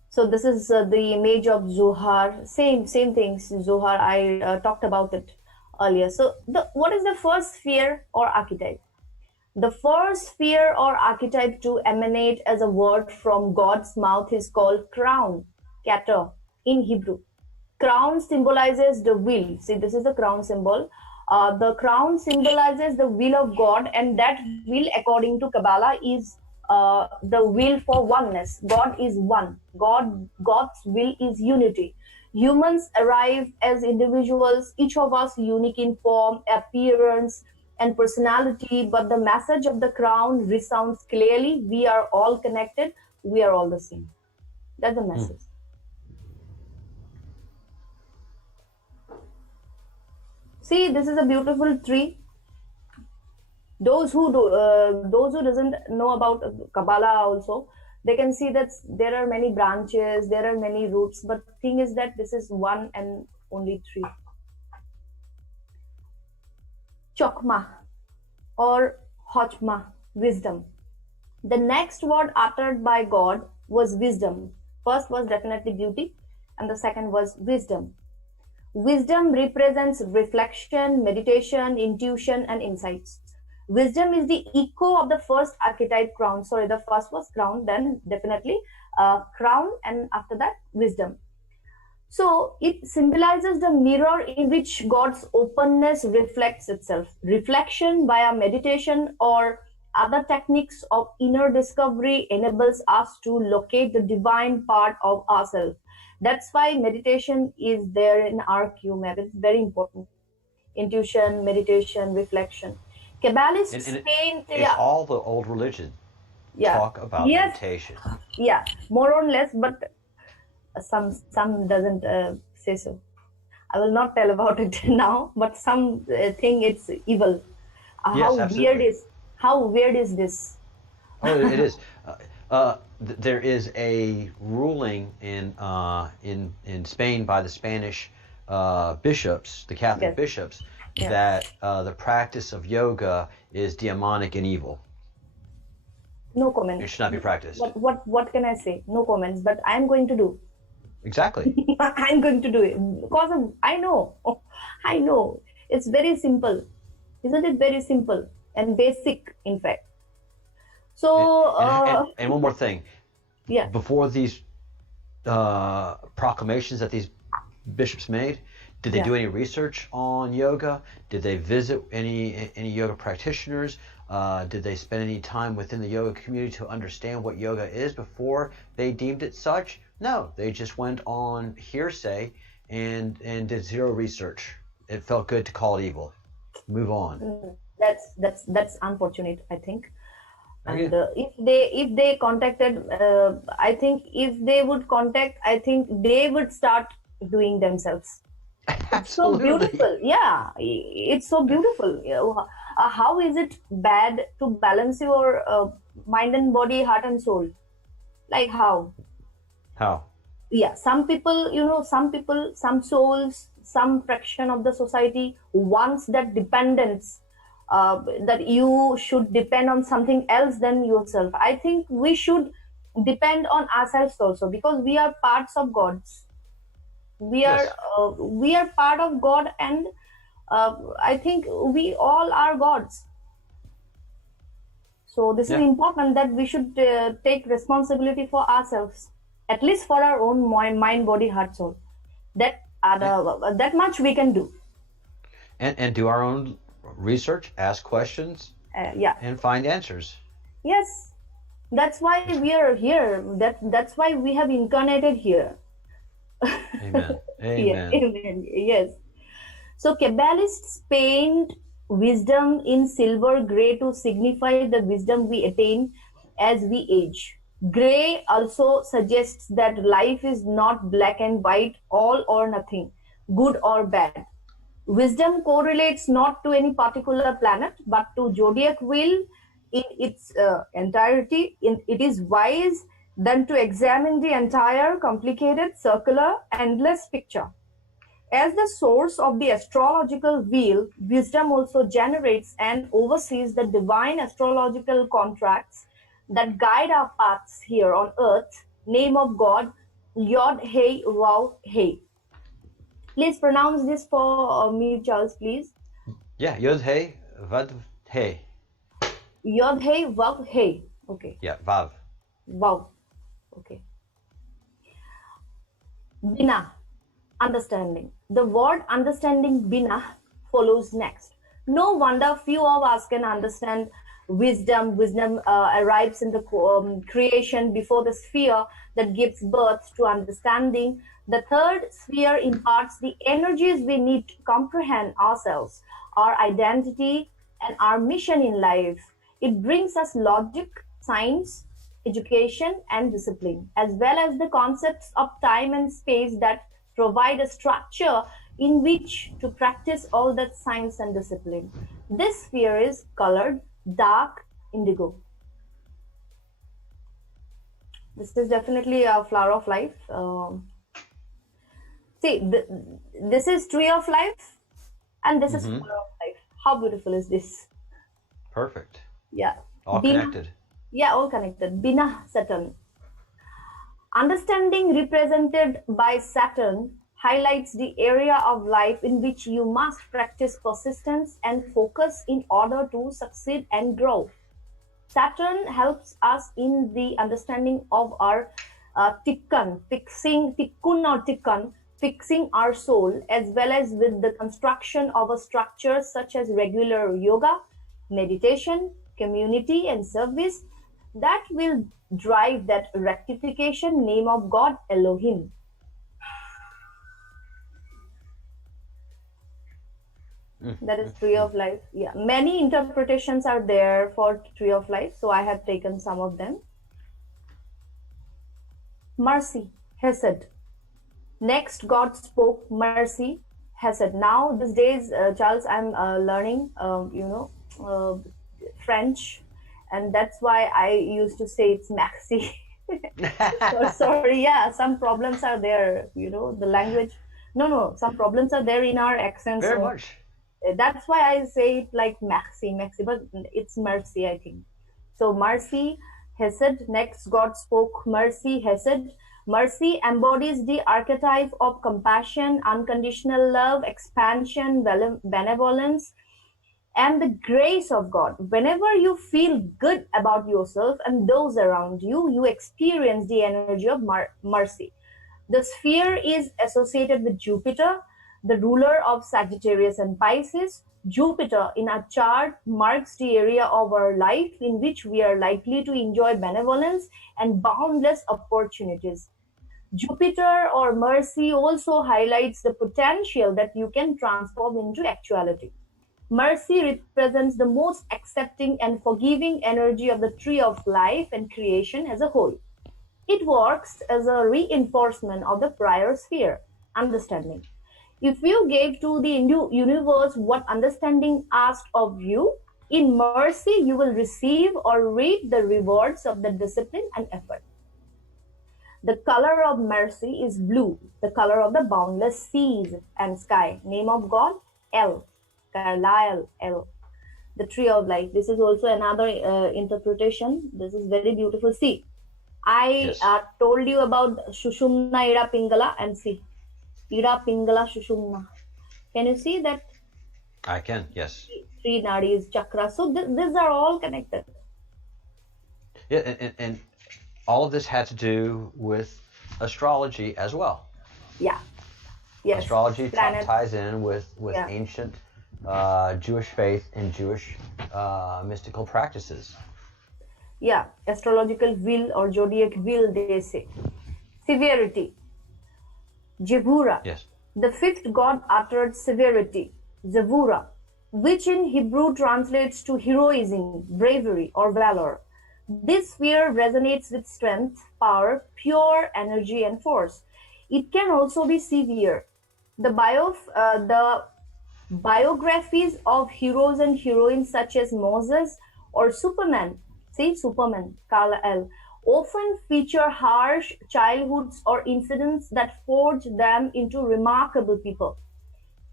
So this is the image of Zohar. Same things. Zohar. I talked about it earlier. So what is the first sphere or archetype? The first sphere or archetype to emanate as a word from God's mouth is called crown, kater, in Hebrew. Crown symbolizes the will. See, this is the crown symbol. The crown symbolizes the will of God, and that will, according to Kabbalah, is the will for oneness. God is one. God's will is unity. Humans arrive as individuals, each of us unique in form, appearance, and personality, but the message of the crown resounds clearly. We are all connected. We are all the same. That's the message. See, this is a beautiful tree. Those who doesn't know about Kabbalah also, they can see that there are many branches, there are many roots, but thing is that this is one and only tree. Chokma or Hochma, wisdom. The next word uttered by God was wisdom. First was definitely beauty, and the second was wisdom. Wisdom represents reflection, meditation, intuition, and insights. Wisdom is the echo of the first archetype crown. Sorry, the first was crown, then definitely crown, and after that, wisdom. So it symbolizes the mirror in which God's openness reflects itself. Reflection via meditation or other techniques of inner discovery enables us to locate the divine part of ourselves. That's why meditation is there in our QMAP. It's very important. Intuition, meditation, reflection. Kabbalists paint. It's all the old religion talk about meditation. Yeah, more or less, but some doesn't say so. I will not tell about it now, but some think it's evil. How weird is this? Oh, it is. There is a ruling in Spain by the Spanish bishops, the Catholic bishops, that the practice of yoga is demonic and evil. No comments. It should not be practiced. What can I say? No comments. But I'm going to do. Exactly. I'm going to do it because I know. It's very simple, isn't it? Very simple and basic, in fact. So and one more thing. Yeah. Before these proclamations that these bishops made, did they do any research on yoga? Did they visit any yoga practitioners? Did they spend any time within the yoga community to understand what yoga is before they deemed it such? No, they just went on hearsay and did zero research. It felt good to call it evil. Move on. That's unfortunate, I think. And if they contacted, I think if they would contact, I think they would start doing themselves. Absolutely. So beautiful. Yeah, it's so beautiful. How is it bad to balance your mind and body, heart and soul? Like how? How? Yeah, some people, some souls, some fraction of the society wants that dependence, that you should depend on something else than yourself. I think we should depend on ourselves also, because we are parts of gods. We are part of God, and I think we all are gods. So this is important, that we should take responsibility for ourselves, at least for our own mind, body, heart, soul. That much we can do. And do our own research, ask questions, and find answers. Yes, that's why we are here. That's why we have incarnated here. Amen. Amen. Amen. Yes. So Kabbalists paint wisdom in silver gray to signify the wisdom we attain as we age. Gray also suggests that life is not black and white, all or nothing, good or bad. Wisdom correlates not to any particular planet, but to zodiac wheel in its entirety. It is wise than to examine the entire complicated, circular, endless picture. As the source of the astrological wheel, wisdom also generates and oversees the divine astrological contracts that guide our paths here on earth. Name of God, Yod Hey Vav Hey. Please pronounce this for me, Charles, please. Yeah, Yod Hey, Vad Hey. Yod Hey Vav Hey. Okay. Yeah, Vav. Wow. Okay. Bina, understanding. The word understanding bina follows next. No wonder few of us can understand wisdom. Wisdom arrives in the creation before the sphere that gives birth to understanding. The third sphere imparts the energies we need to comprehend ourselves, our identity, and our mission in life. It brings us logic, science, education, and discipline, as well as the concepts of time and space that provide a structure in which to practice all that science and discipline. This sphere is colored dark indigo. This is definitely a flower of life. This is tree of life, and this is flower of life. How beautiful is this? Perfect. Yeah. All connected. Yeah, all connected. Bina Saturn. Understanding represented by Saturn highlights the area of life in which you must practice persistence and focus in order to succeed and grow. Saturn helps us in the understanding of our tikkun, fixing our soul, as well as with the construction of a structure such as regular yoga, meditation, community, and service that will drive that rectification. Name of God, Elohim. That is tree of life. Yeah, many interpretations are there for tree of life, so I have taken some of them. Mercy, Hesed. Next, God spoke mercy, Hesed. Now these days, Charles, I'm learning, French, and that's why I used to say it's maxi. So, sorry, yeah, some problems are there. The language. No, some problems are there in our accents. Very much. That's why I say it like maxi, but it's mercy, I think. So mercy, Hesed. Next, God spoke mercy, Hesed. Mercy embodies the archetype of compassion, unconditional love, expansion, benevolence, and the grace of God. Whenever you feel good about yourself and those around you, you experience the energy of mercy. The sphere is associated with Jupiter, the ruler of Sagittarius and Pisces. Jupiter in our chart marks the area of our life in which we are likely to enjoy benevolence and boundless opportunities. Jupiter or mercy also highlights the potential that you can transform into actuality. Mercy represents the most accepting and forgiving energy of the tree of life and creation as a whole. It works as a reinforcement of the prior sphere, understanding. If you gave to the universe what understanding asked of you, in mercy you will receive or reap the rewards of the discipline and effort. The color of mercy is blue, the color of the boundless seas and sky. Name of God, El, Carlisle, El. The tree of life. This is also another interpretation. This is very beautiful. See, I told you about Shushumna Ida Pingala, and see, Ida Pingala Shushumna. Can you see that? I can, yes. Three nadis, chakras. So these are all connected. Yeah, and all of this had to do with astrology as well. Yeah. Yes. Astrology ties in with ancient Jewish faith and Jewish mystical practices. Yeah, astrological wheel or zodiac wheel, they say. Severity. Jevura. Yes. The fifth god uttered severity, Zavura, which in Hebrew translates to heroism, bravery, or valor. This sphere resonates with strength, power, pure energy, and force. It can also be severe. The biographies of heroes and heroines such as Moses or Superman, Carla L., often feature harsh childhoods or incidents that forge them into remarkable people.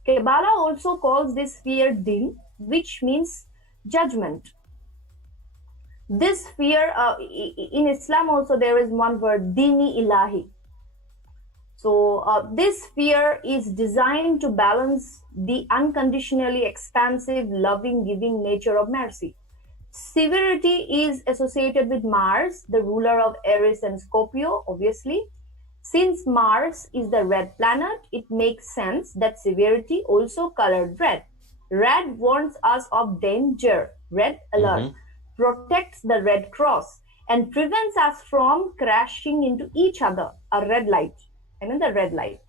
Kabbalah also calls this sphere din, which means judgment. This sphere, in Islam also there is one word, dini ilahi. So this sphere is designed to balance the unconditionally expansive, loving, giving nature of mercy. Severity is associated with Mars, the ruler of Aries and Scorpio, obviously. Since Mars is the red planet, it makes sense that severity also colored red. Red warns us of danger, red alert, protects the Red Cross, and prevents us from crashing into each other, a red light. The red light.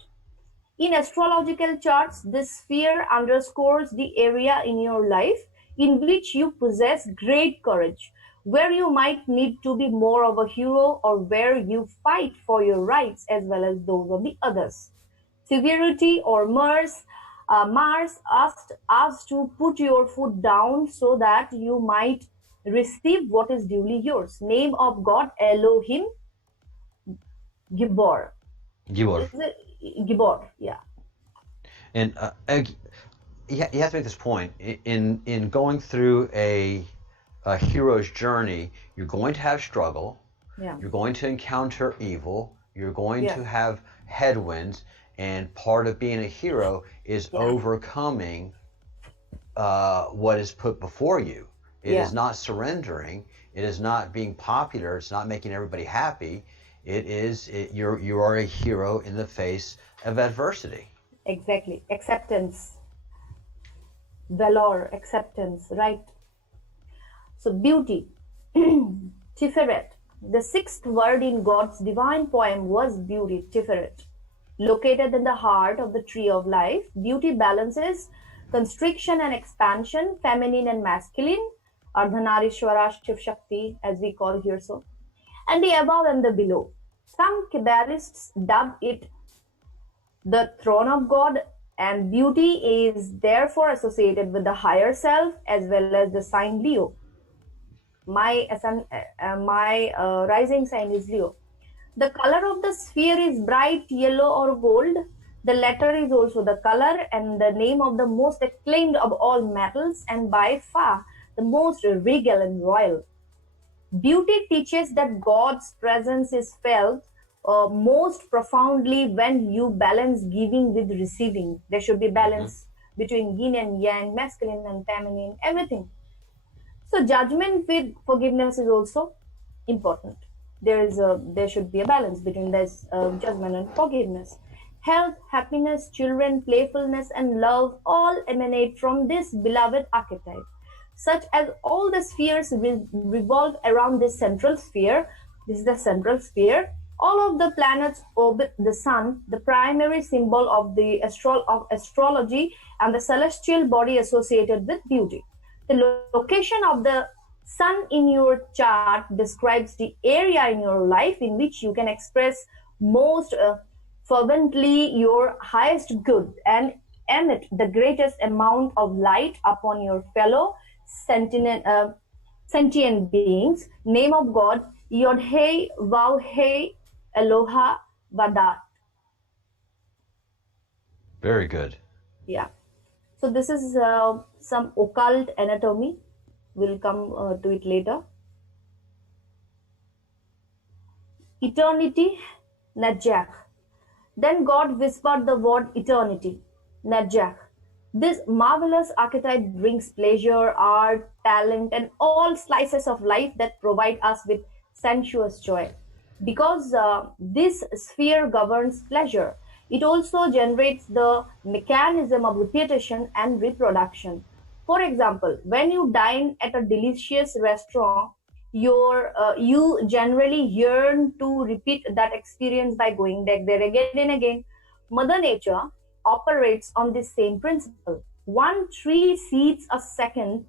In astrological charts, this sphere underscores the area in your life in which you possess great courage, where you might need to be more of a hero, or where you fight for your rights as well as those of the others. Severity or Mars asked us to put your foot down so that you might receive what is duly yours. Name of God, Elohim, Gibor. Gibor. Gibor, yeah. And you have to make this point. In going through a hero's journey, you're going to have struggle. Yeah. You're going to encounter evil. You're going Yeah. to have headwinds. And part of being a hero is overcoming what is put before you. It is not surrendering. It is not being popular. It's not making everybody happy. You are a hero in the face of adversity. Exactly. Acceptance. Valor, acceptance, right? So beauty. Tiferet. The sixth word in God's divine poem was beauty, Tiferet. Located in the heart of the tree of life, beauty balances constriction and expansion, feminine and masculine, Ardhanarishwara, Shiv Shakti, as we call here so, and the above and the below. Some Kabbalists dub it the throne of God, and beauty is therefore associated with the higher self as well as the sign Leo. My rising sign is Leo. The color of the sphere is bright yellow or gold. The letter is also the color and the name of the most acclaimed of all metals, and by far the most regal and royal. Beauty teaches that God's presence is felt most profoundly when you balance giving with receiving. There should be balance between yin and yang, masculine and feminine, everything. So judgment with forgiveness is also important. There should be a balance between this judgment and forgiveness. Health, happiness, children, playfulness, and love all emanate from this beloved archetype. Such as all the spheres revolve around this central sphere. This is the central sphere. All of the planets orbit the sun, the primary symbol of the astrology and the celestial body associated with beauty. The location of the sun in your chart describes the area in your life in which you can express most fervently your highest good and emit the greatest amount of light upon your fellow sentient beings. Name of God, Yod Hey, Vav Hey, Aloha, Vadat. Very good. Yeah. So this is some occult anatomy. We'll come to it later. Eternity, Najak. Then God whispered the word eternity, Najak. This marvelous archetype brings pleasure, art, talent, and all slices of life that provide us with sensuous joy. Because this sphere governs pleasure, it also generates the mechanism of repetition and reproduction. For example, when you dine at a delicious restaurant, you generally yearn to repeat that experience by going back there again and again. Mother Nature operates on this same principle. One tree seeds a second,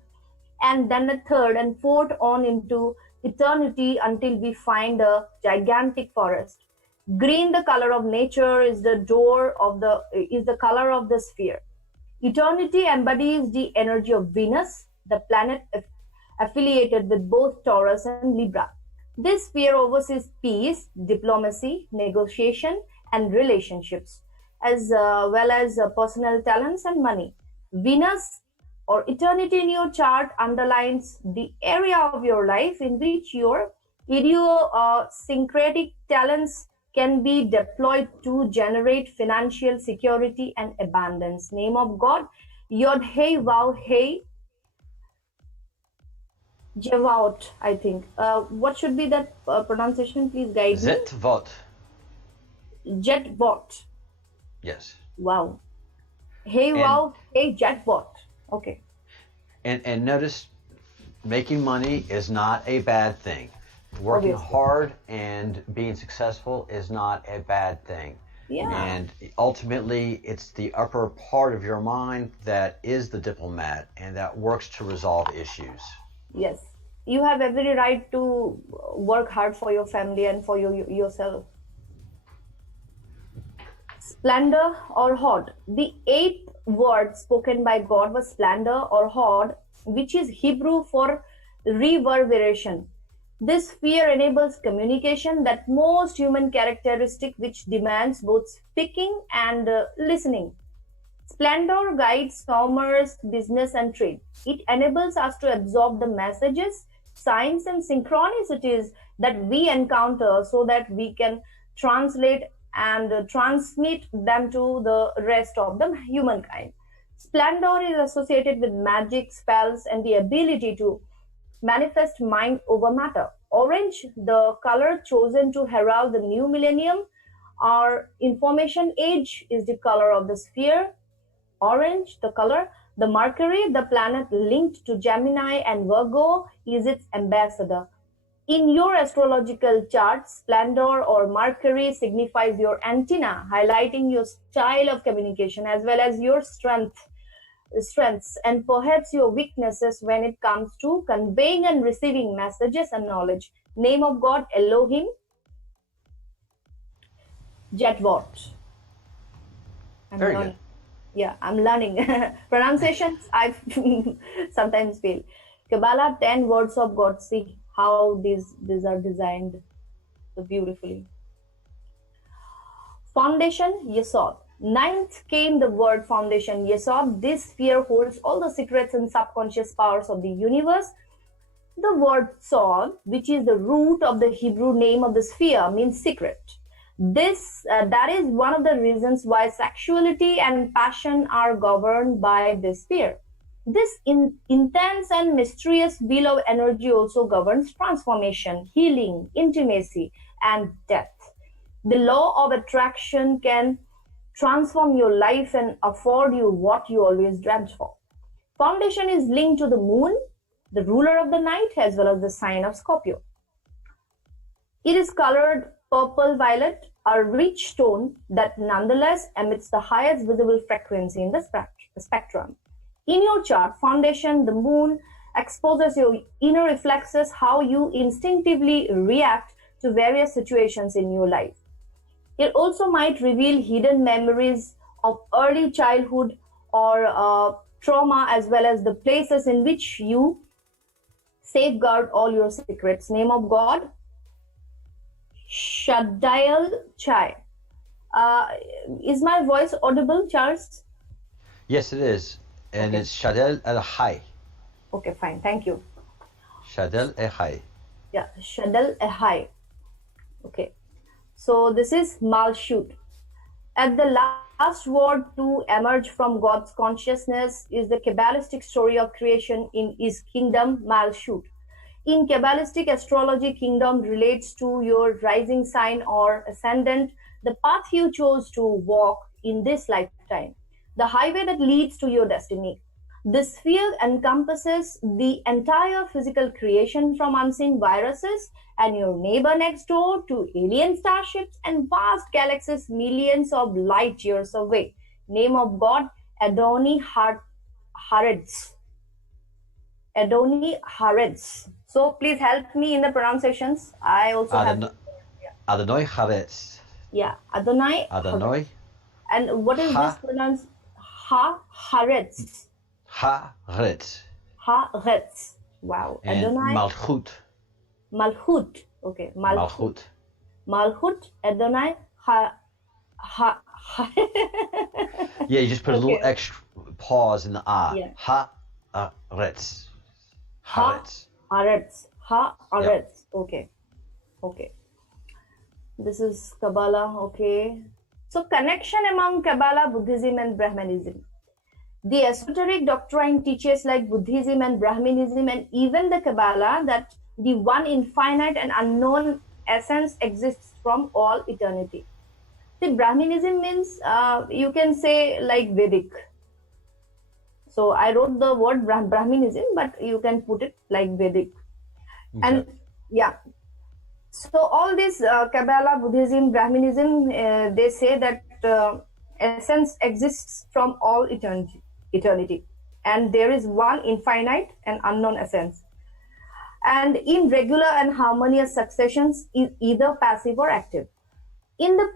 and then a third and fourth on into eternity until we find a gigantic forest. Green, the color of nature, is the color of the sphere. Eternity embodies the energy of Venus, the planet affiliated with both Taurus and Libra. This sphere oversees peace, diplomacy, negotiation, and relationships. as well as personal talents and money. Venus or eternity in your chart underlines the area of your life in which your idiosyncratic talents can be deployed to generate financial security and abundance. Name of God, Yod Hey Vav Hey Jevaot, I think. What should be that pronunciation? Please guide me. Zetvot. Jetvot. Yes. Wow. Hey And- wow. Hey Jetbot. Okay. And notice, making money is not a bad thing. Working Obviously. hard and being successful is not a bad thing. Yeah. And ultimately, it's the upper part of your mind that is the diplomat and that works to resolve issues. Yes. You have every right to work hard for your family and for yourself. Splendor or Hod. The eighth word spoken by God was splendor or Hod, which is Hebrew for reverberation. This sphere enables communication, that most human characteristic which demands both speaking and listening. Splendor guides commerce, business, and trade. It enables us to absorb the messages, signs, and synchronicities that we encounter so that we can translate and transmit them to the rest of the humankind. Splendor is associated with magic, spells, and the ability to manifest mind over matter. Orange, the color chosen to herald the new millennium, our information age, is the color of the sphere. Orange, the color. The Mercury, the planet linked to Gemini and Virgo, is its ambassador. In your astrological chart, splendor or Mercury signifies your antenna, highlighting your style of communication as well as your strengths and perhaps your weaknesses when it comes to conveying and receiving messages and knowledge. Name of God, Elohim. Jetvot. Very good. Yeah, I'm learning. Pronunciations, I sometimes fail. Kabbalah, 10 words of God. See how these are designed so beautifully. Foundation, Yesod. Ninth came the word foundation, Yesod. This sphere holds all the secrets and subconscious powers of the universe. The word Sod, which is the root of the Hebrew name of the sphere, means secret. That is one of the reasons why sexuality and passion are governed by this sphere. This intense and mysterious wheel of energy also governs transformation, healing, intimacy, and death. The law of attraction can transform your life and afford you what you always dreamt for. Foundation is linked to the moon, the ruler of the night, as well as the sign of Scorpio. It is colored purple-violet, a rich tone that nonetheless emits the highest visible frequency in the spectrum. In your chart, foundation, the moon, exposes your inner reflexes, how you instinctively react to various situations in your life. It also might reveal hidden memories of early childhood or trauma, as well as the places in which you safeguard all your secrets. Name of God, Shadayal Chai. Is my voice audible, Charles? Yes, it is. And Okay. it's Shadel El Hai. Okay, fine. Thank you. Shadel El Hai. Yeah, Shadal Ehai. Okay. So this is Malshut. At the last word to emerge from God's consciousness is the Kabbalistic story of creation in His kingdom, Malshut. In Kabbalistic astrology, kingdom relates to your rising sign or ascendant, the path you chose to walk in this lifetime, the highway that leads to your destiny. This sphere encompasses the entire physical creation, from unseen viruses and your neighbor next door to alien starships and vast galaxies millions of light years away. Name of God, Adoni Haaretz. Adoni Haaretz. So please help me in the pronunciations. I also have... Adonai Haaretz. Yeah, Adonai. Adonai And what is this pronounced? Haaretz. Haaretz. Haaretz. Wow. And Adonai. Malchut. Malchut. Okay. Malchut. Malchut. Adonai Yeah, you just put a little Okay. extra pause in the ah. Yeah. Ha-arets. Ha arets. Ha Yep. arets. Okay. Okay. This is Kabbalah. Okay. So connection among Kabbalah, Buddhism, and Brahmanism. The esoteric doctrine teaches like Buddhism and Brahmanism and even the Kabbalah that the one infinite and unknown essence exists from all eternity. See, Brahmanism means you can say like Vedic. So I wrote the word Brahmanism, but you can put it like Vedic. Okay. And yeah, so all this Kabbalah, Buddhism, Brahmanism, they say that essence exists from all eternity, and there is one infinite and unknown essence. And in regular and harmonious successions, is either passive or active. In the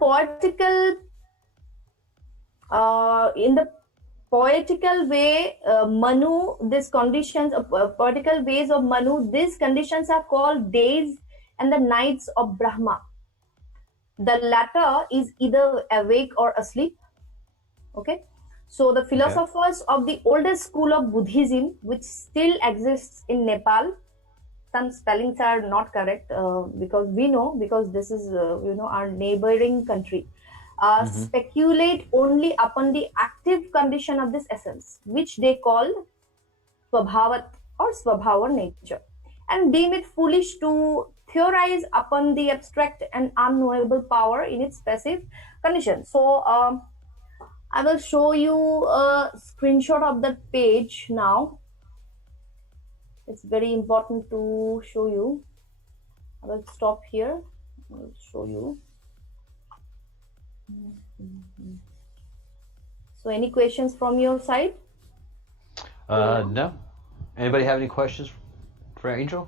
poetical way, Manu, these conditions, poetical ways of Manu, these conditions are called days and the nights of Brahma. The latter is either awake or asleep. Okay. So the philosophers of the oldest school of Buddhism, which still exists in Nepal, some spellings are not correct because we know, because this is our neighboring country, speculate only upon the active condition of this essence, which they call Swabhavat or Swabhava nature, and deem it foolish to theorize upon the abstract and unknowable power in its passive condition. So I will show you a screenshot of that page now. It's very important to show you. I will stop here. I will show you. So any questions from your side? No. Anybody have any questions for Angel?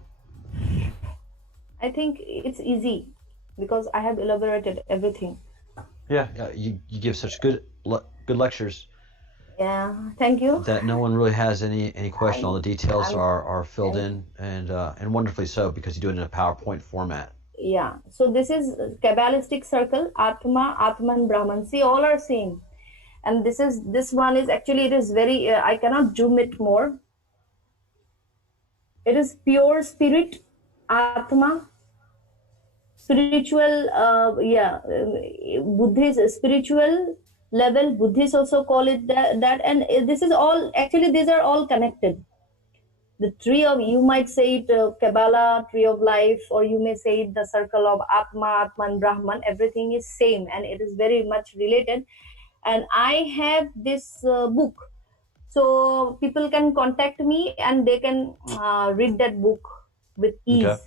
I think it's easy because I have elaborated everything. Yeah, you give such good lectures. Yeah, thank you. That no one really has any question. All the details are filled in, and wonderfully so, because you do it in a PowerPoint format. Yeah. So this is Kabbalistic circle, Atma, Atman, Brahman. See, all are same. And this one is actually, it is very, I cannot zoom it more. It is pure spirit, Atma, spiritual, Buddhist, spiritual level. Buddhists also call it that. And this is all, actually, these are all connected. The tree of, you might say it Kabbalah, tree of life, or you may say it the circle of Atma, Atman, Brahman. Everything is same and it is very much related. And I have this book, so people can contact me and they can read that book with ease. Okay.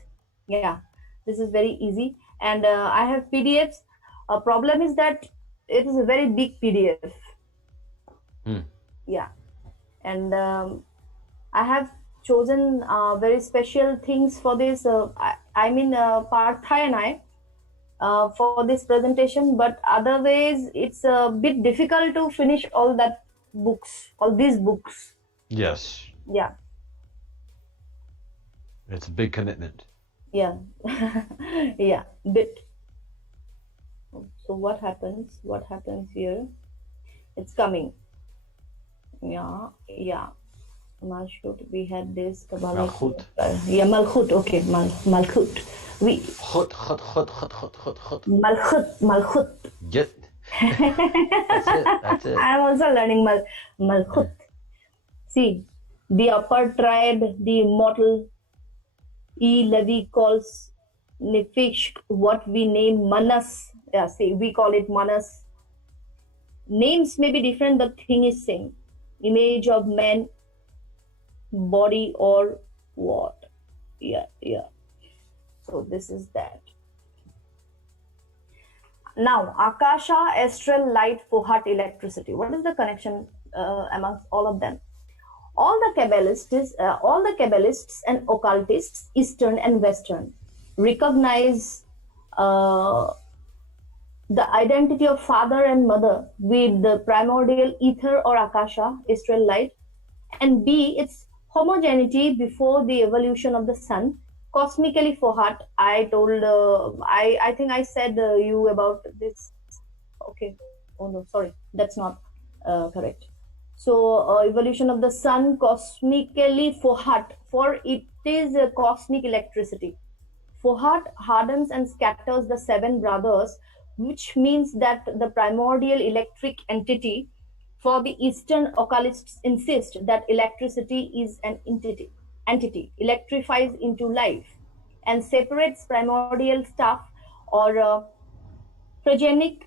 Yeah, this is very easy. And I have PDFs. Problem is that it is a very big PDF. Yeah, and I have chosen very special things for this. Partha and I. For this presentation, but otherwise it's a bit difficult to finish all these books. Yes. Yeah. It's a big commitment. Yeah. Yeah, bit. So what happens here? It's coming. Yeah. Malchut, we had this Kabbalah. Malchut. Yeah, Malchut. Okay, Malchut. Malchut. Get. That's it. I am also learning Malchut. See, the upper triad, the immortal, E. Levi calls Nefishk what we name Manas. Yeah, see, we call it Manas. Names may be different, the thing is same. Image of man, body or what? Yeah. So this is that. Now, Akasha, astral light, Fohat, electricity. What is the connection amongst all of them? All the Kabbalists and occultists, Eastern and Western, recognize the identity of father and mother with the primordial ether or Akasha, astral light, and B, its homogeneity before the evolution of the sun. Cosmically Fohat, I told, I think I said you about this. Okay. Oh no, sorry, that's not correct. So evolution of the sun cosmically Fohat, for it is a cosmic electricity. Fohat hardens and scatters the seven brothers, which means that the primordial electric entity. For the Eastern occultists insist that electricity is an entity electrifies into life and separates primordial stuff or progenic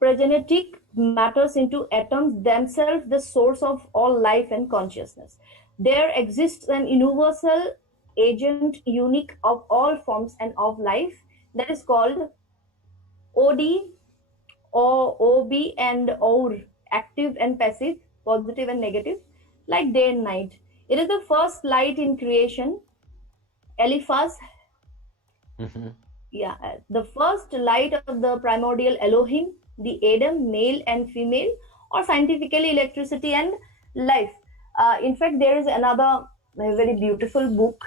progenetic matters into atoms themselves, the source of all life and consciousness. There exists an universal agent unique of all forms and of life that is called OD or OB and OR, active and passive, positive and negative, like day and night. It is the first light in creation. Eliphaz, Hmm. yeah, the first light of the primordial Elohim, the Adam, male and female, or scientifically electricity and life. In fact, there is another very beautiful book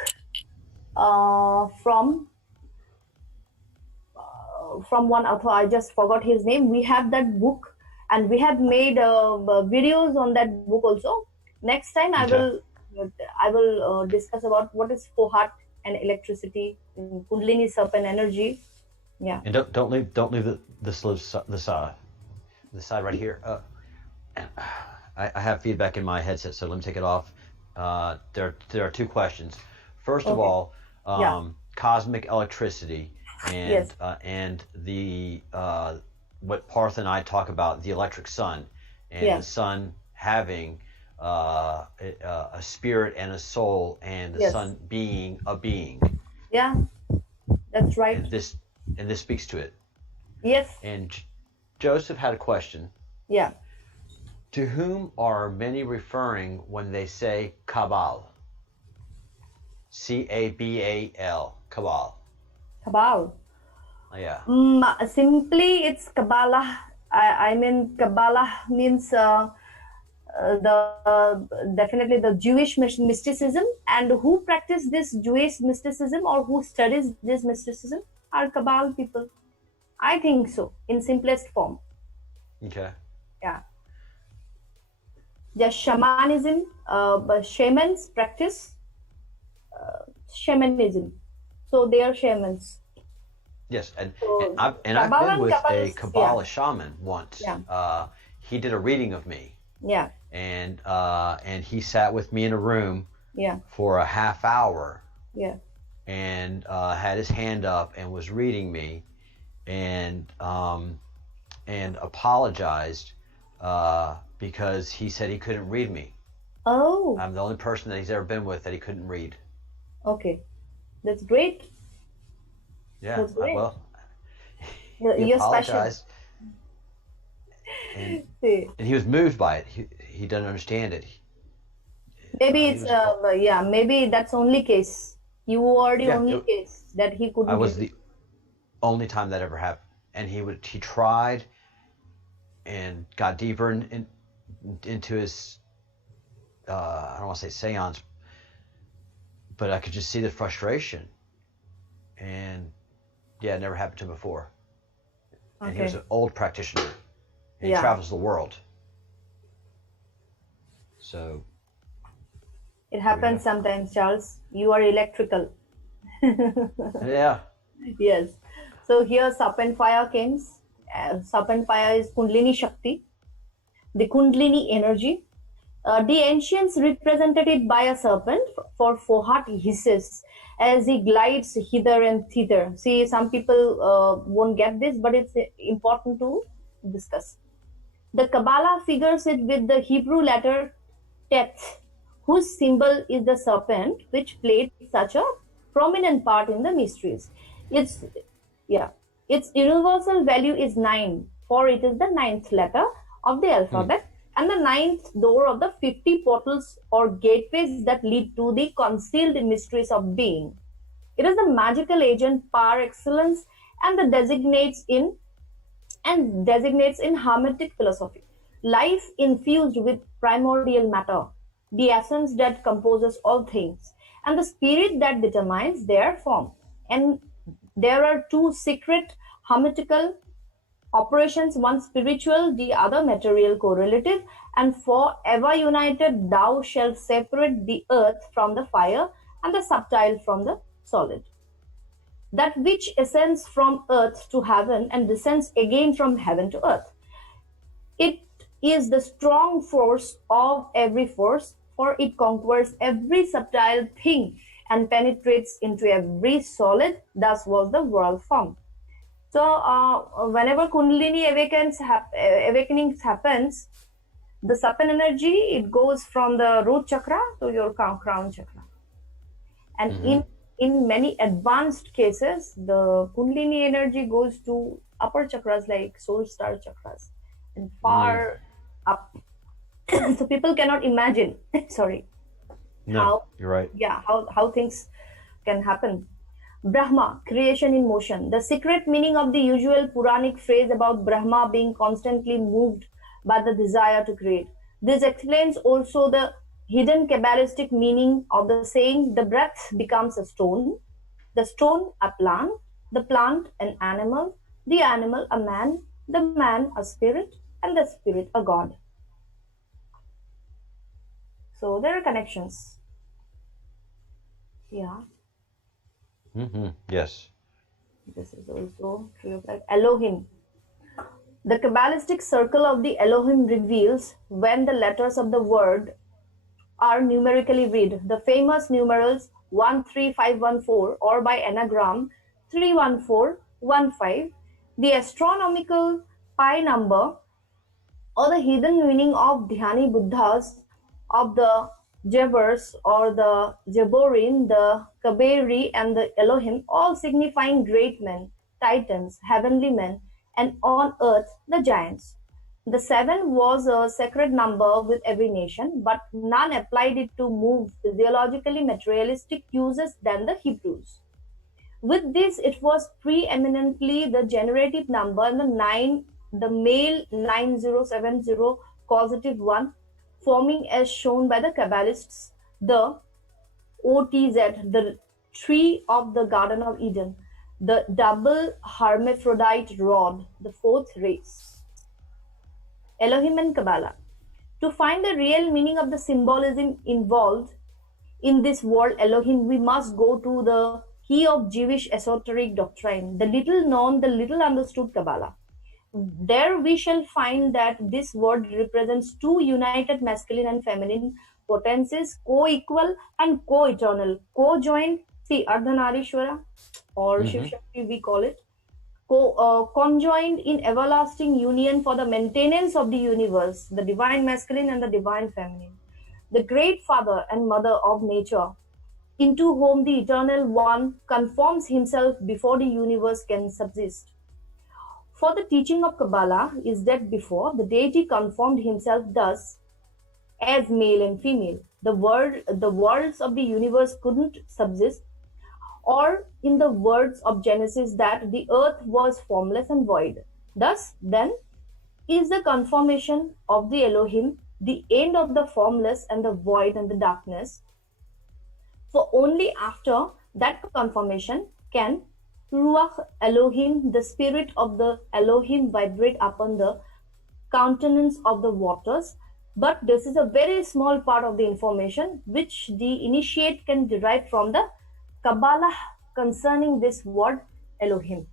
from one author. I just forgot his name. We have that book, and we have made videos on that book also. Next time, Okay. I will discuss about what is Fohat and electricity, Kundalini serpent energy. Yeah. And don't leave the side right here. I have feedback in my headset, so let me take it off. There are two questions. First of Okay. all, Yeah. cosmic electricity Yes. and the what Partha and I talk about, the electric sun, and Yeah. the sun having a spirit and a soul, and the Yes. sun being a being, Yeah. That's right. and this speaks to it. Yes. And Joseph had a question. Yeah. To whom are many referring when they say Cabal? Cabal. Cabal. Kabbalah. Yeah. Simply, it's Kabbalah. I mean, Kabbalah means definitely the Jewish mysticism, and who practice this Jewish mysticism or who studies this mysticism are Kabbalah people. I think so, in simplest form. Okay. Yeah. Just shamanism, but shamans practice shamanism, so they are shamans. Yes, and So I've been Kabbalah with and a Kabbalists, Kabbalah shaman once. yeah, He did a reading of me, yeah, and he sat with me in a room yeah, for a half hour yeah. and had his hand up and was reading me, and apologized because he said he couldn't read me. Oh, I'm the only person that he's ever been with that he couldn't read. okay, that's great. Yeah, That's great. well, he You're special. apologized, and See, he was moved by it. He doesn't understand it. maybe He it's was, yeah, maybe that's only case. You were the yeah, only case that he couldn't I was read. the only time that ever happened. And he tried and got deeper into his, I don't want to say seance, but I could just see the frustration. And yeah, it never happened to him before. And he was Okay. an old practitioner. And he Yeah. travels the world. So It happens sometimes, Charles. You are electrical. yeah. Yes. So here serpent fire comes. Serpent fire is Kundalini Shakti, the Kundalini energy. The ancients represented it by a serpent, for Fohat hisses as he glides hither and thither. See, some people won't get this, but it's important to discuss. The Kabbalah figures it with the Hebrew letter Teth, whose symbol is the serpent, which played such a prominent part in the mysteries. Its yeah, its universal value is 9, for it is the ninth letter of the alphabet and the ninth door of the 50 portals or gateways that lead to the concealed mysteries of being. It is the magical agent par excellence and the designates in Hermetic philosophy. Life infused with primordial matter, the essence that composes all things, and the spirit that determines their form. And there are two secret Hermetical Operations, one spiritual, the other material correlative, and forever united thou shalt separate the earth from the fire and the subtile from the solid. That which ascends from earth to heaven and descends again from heaven to earth. It is the strong force of every force, for it conquers every subtile thing and penetrates into every solid. Thus was the world formed. So whenever Kundalini awakenings happens, the Sapan energy, it goes from the root chakra to your crown chakra. And in many advanced cases, the Kundalini energy goes to upper chakras like soul star chakras and far up. So people cannot imagine, sorry. No, you're right. Yeah, how things can happen. Brahma, creation in motion. The secret meaning of the usual Puranic phrase about Brahma being constantly moved by the desire to create. This explains also the hidden Kabbalistic meaning of the saying, the breath becomes a stone, the stone a plant, the plant an animal, the animal a man, the man a spirit, and the spirit a god. So there are connections. Yeah. Yes. This is also true of Elohim. The Kabbalistic circle of the Elohim reveals when the letters of the word are numerically read. The famous numerals 13514 or by anagram 31415, the astronomical pi number or the hidden meaning of Dhyani Buddhas of the Jebers or the Jeborin, the Kaberi and the Elohim, all signifying great men, titans, heavenly men, and on earth the giants. The 7 was a sacred number with every nation, but none applied it to move physiologically materialistic uses than the Hebrews. With this, it was preeminently the generative number, and the male 9070 causative one, forming as shown by the Kabbalists the OTZ, the tree of the Garden of Eden, the double hermaphrodite rod, the fourth race. Elohim and Kabbalah. To find the real meaning of the symbolism involved in this word Elohim, we must go to the key of Jewish esoteric doctrine, the little known, the little understood Kabbalah. There we shall find that this word represents two united masculine and feminine potencies, co-equal and co-eternal, co-joined, see Ardhanarishwara or Shiv Shakti we call it, conjoined in everlasting union for the maintenance of the universe, the divine masculine and the divine feminine, the great father and mother of nature, into whom the eternal one conforms himself before the universe can subsist. For the teaching of Kabbalah is that before the deity conformed himself thus as male and female, the worlds of the universe couldn't subsist, or in the words of Genesis that the earth was formless and void. Thus, then, is the conformation of the Elohim the end of the formless and the void and the darkness. For only after that conformation can Ruach Elohim, the spirit of the Elohim, vibrate upon the countenance of the waters. But this is a very small part of the information which the initiate can derive from the Kabbalah concerning this word Elohim.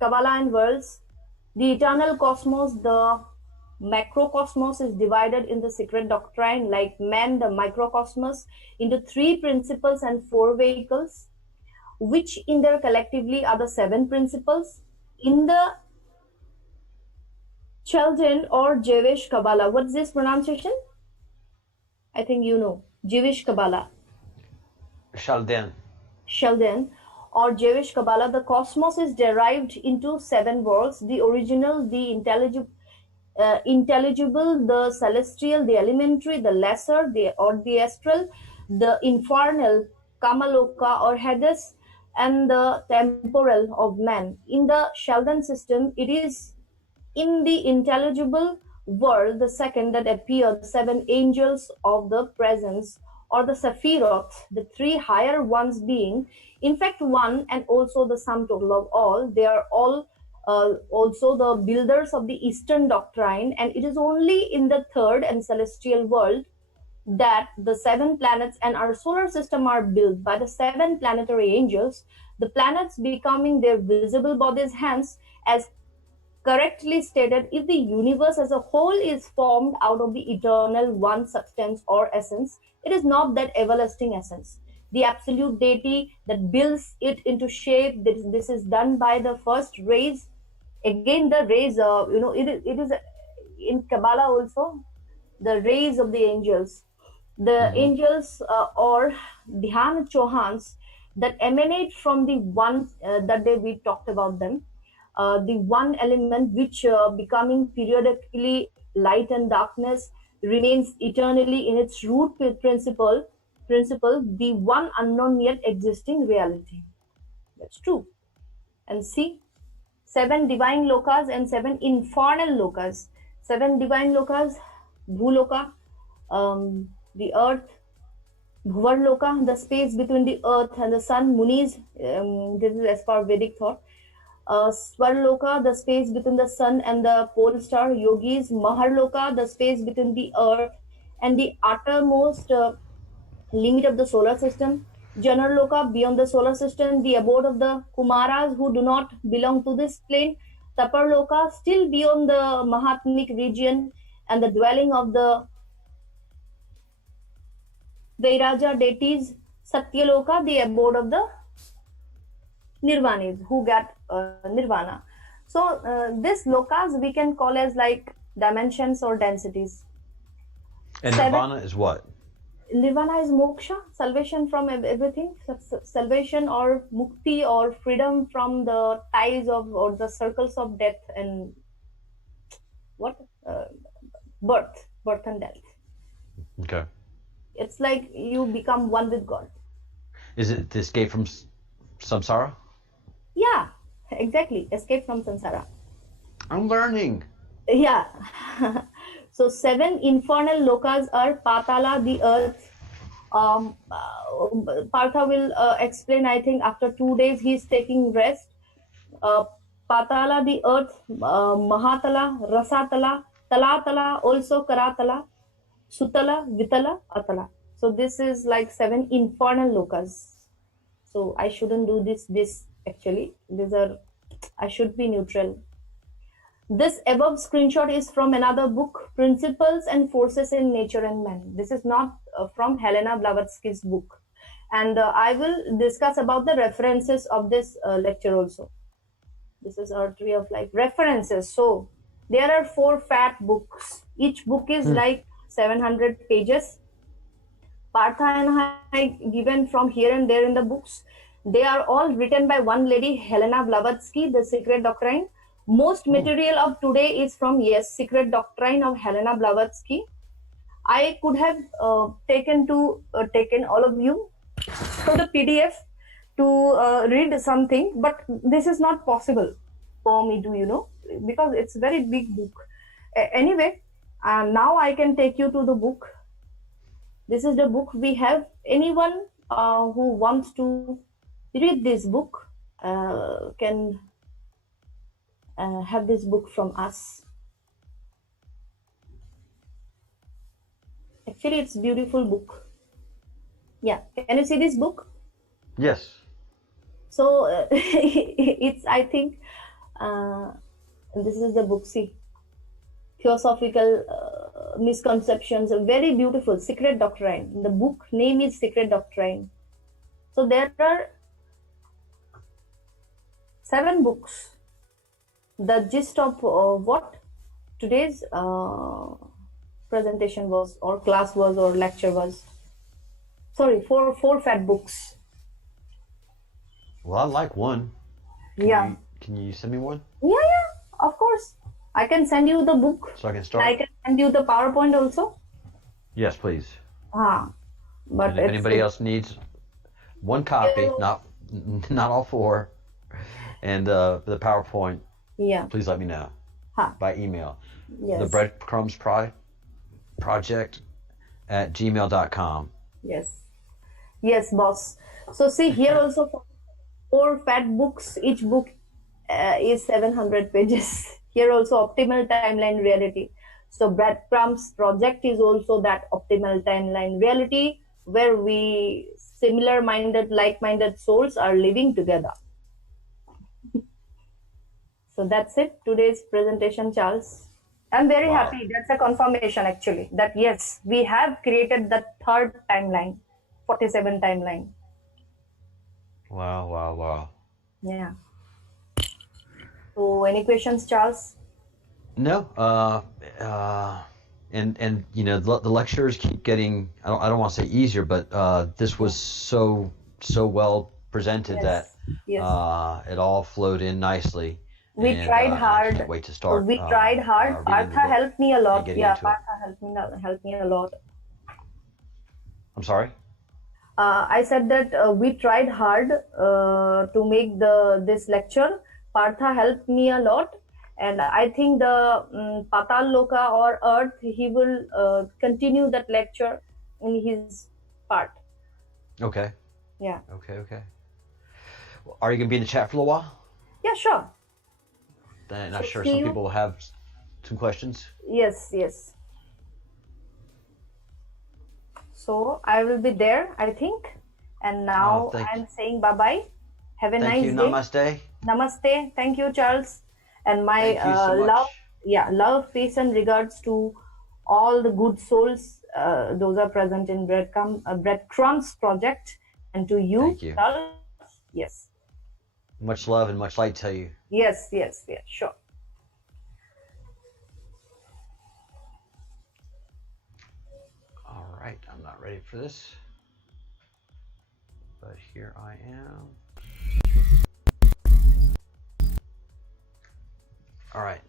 Kabbalah and worlds. The eternal cosmos, the macrocosmos, is divided in the secret doctrine like man, the microcosmos, into 3 principles and 4 vehicles, which in their collectively are the 7 principles. In the Chaldean or Jewish Kabbalah, what's this pronunciation? I think you know. Jewish Kabbalah. Chaldean or Jewish Kabbalah, the cosmos is derived into 7 worlds: the original, the intelligible, the celestial, the elementary, the lesser, the astral, the infernal, Kamaloka or Hades, and the temporal of man. In the Chaldean system, it is in the intelligible world, the second, that appear the 7 angels of the presence, or the Sephiroth, the 3 higher ones being, in fact, one and also the sum total of all. They are all also the builders of the Eastern doctrine, and it is only in the third and celestial world that the seven planets and our solar system are built by the seven planetary angels, the planets becoming their visible bodies. Hence, as correctly stated, if the universe as a whole is formed out of the eternal one substance or essence, it is not that everlasting essence. The absolute deity that builds it into shape, this is done by the first rays. Again, the rays, it is in Kabbalah also, the rays of the angels. The Mm-hmm. angels or Dhyan Chohans that emanate from the one that day we talked about them, the one element which becoming periodically light and darkness remains eternally in its root principle, the one unknown yet existing reality. That's true. And see, seven divine lokas and seven infernal lokas. Seven divine lokas, Bhuloka, the earth, Bhuvarloka, the space between the earth and the sun, Munis, this is as per Vedic thought. Svarloka, the space between the sun and the pole star, Yogis, Maharloka, the space between the earth and the uttermost limit of the solar system, Janarloka, beyond the solar system, the abode of the Kumaras who do not belong to this plane, Taparloka, still beyond the Mahatmic region, and the dwelling of the Vairaja deities, Satyaloka, the abode of the Nirvanis who get Nirvana. So this lokas we can call as like dimensions or densities. And Seven. Nirvana is what? Nirvana is moksha, salvation from everything, salvation or mukti or freedom from the ties of or the circles of death and what birth and death. Okay. It's like you become one with God. Is it the escape from samsara? Yeah, exactly. Escape from samsara. I'm learning. Yeah. So seven infernal lokas are Patala, the earth. Partha will explain, I think, after 2 days he is taking rest. Patala, the earth, Mahatala, Rasatala, Talatala, also Karatala, Sutala, Vitala, Atala. So this is like seven infernal lokas. So I shouldn't do this actually. I should be neutral. This above screenshot is from another book, Principles and Forces in Nature and Man. This is not from Helena Blavatsky's book. And I will discuss about the references of this lecture also. This is our tree of life. References. So there are 4 fat books. Each book is like 700 pages. Partha and I given from here and there in the books. They are all written by one lady, Helena Blavatsky, The Secret Doctrine. Most material of today is from, yes, Secret Doctrine of Helena Blavatsky. I could have taken all of you to the PDF to read something, but this is not possible for me to, because it's a very big book. Anyway, now I can take you to the book. This is the book we have. Anyone who wants to read this book can have this book from us. Actually, it's a beautiful book. Yeah, can you see this book? Yes. So it's, I think, this is the book. See, Theosophical Misconceptions, very beautiful. Secret Doctrine. The book name is Secret Doctrine. So there are 7 books. The gist of what today's presentation was, or class was, or lecture was. Sorry, four fat books. Well, I like one. Can you send me one? Yeah, of course. I can send you the book. So I can start? I can send you the PowerPoint also. Yes, please. But if anybody else needs one copy, not all 4, and the PowerPoint, please let me know by email. Yes. The breadcrumbs project at gmail.com. Yes, boss. So see here also 4 fat books. Each book is 700 pages. Here also optimal timeline reality. So breadcrumbs project is also that optimal timeline reality where we similar minded, like minded souls are living together. So that's it, today's presentation, Charles. I'm very Wow. happy. That's a confirmation actually that yes, we have created the third timeline, 47 timeline. Wow, wow, wow. Yeah. So any questions, Charles? No, and you know the lectures keep getting I don't want to say easier, but this was so well presented that Yes. Yes. it all flowed in nicely, We tried and I can't hard. wait to start We tried hard. reading the Partha book helped me a and lot. getting Yeah, into it. Partha helped me a lot. I'm sorry. I said that we tried hard to make the this lecture. Partha helped me a lot, and I think the Patal Loka or Earth he will continue that lecture in his part. Okay. Yeah. Okay. Well, are you gonna be in the chat for a little while? Yeah. Sure. I'm So not sure. see Some you. people will have some questions. Yes. Yes. So I will be there, I think. And Oh, now I'm saying bye bye. Have a thank nice you. day. Namaste. Namaste. Thank you, Charles. And my Thank you so love, much. yeah, love, peace, and regards to all the good souls. Those are present in Breadcrumbs project, and to you, Thank you. Charles. Yes, Much love and much light to you. yes, sure. All right, I'm not ready for this, but here I am. All right.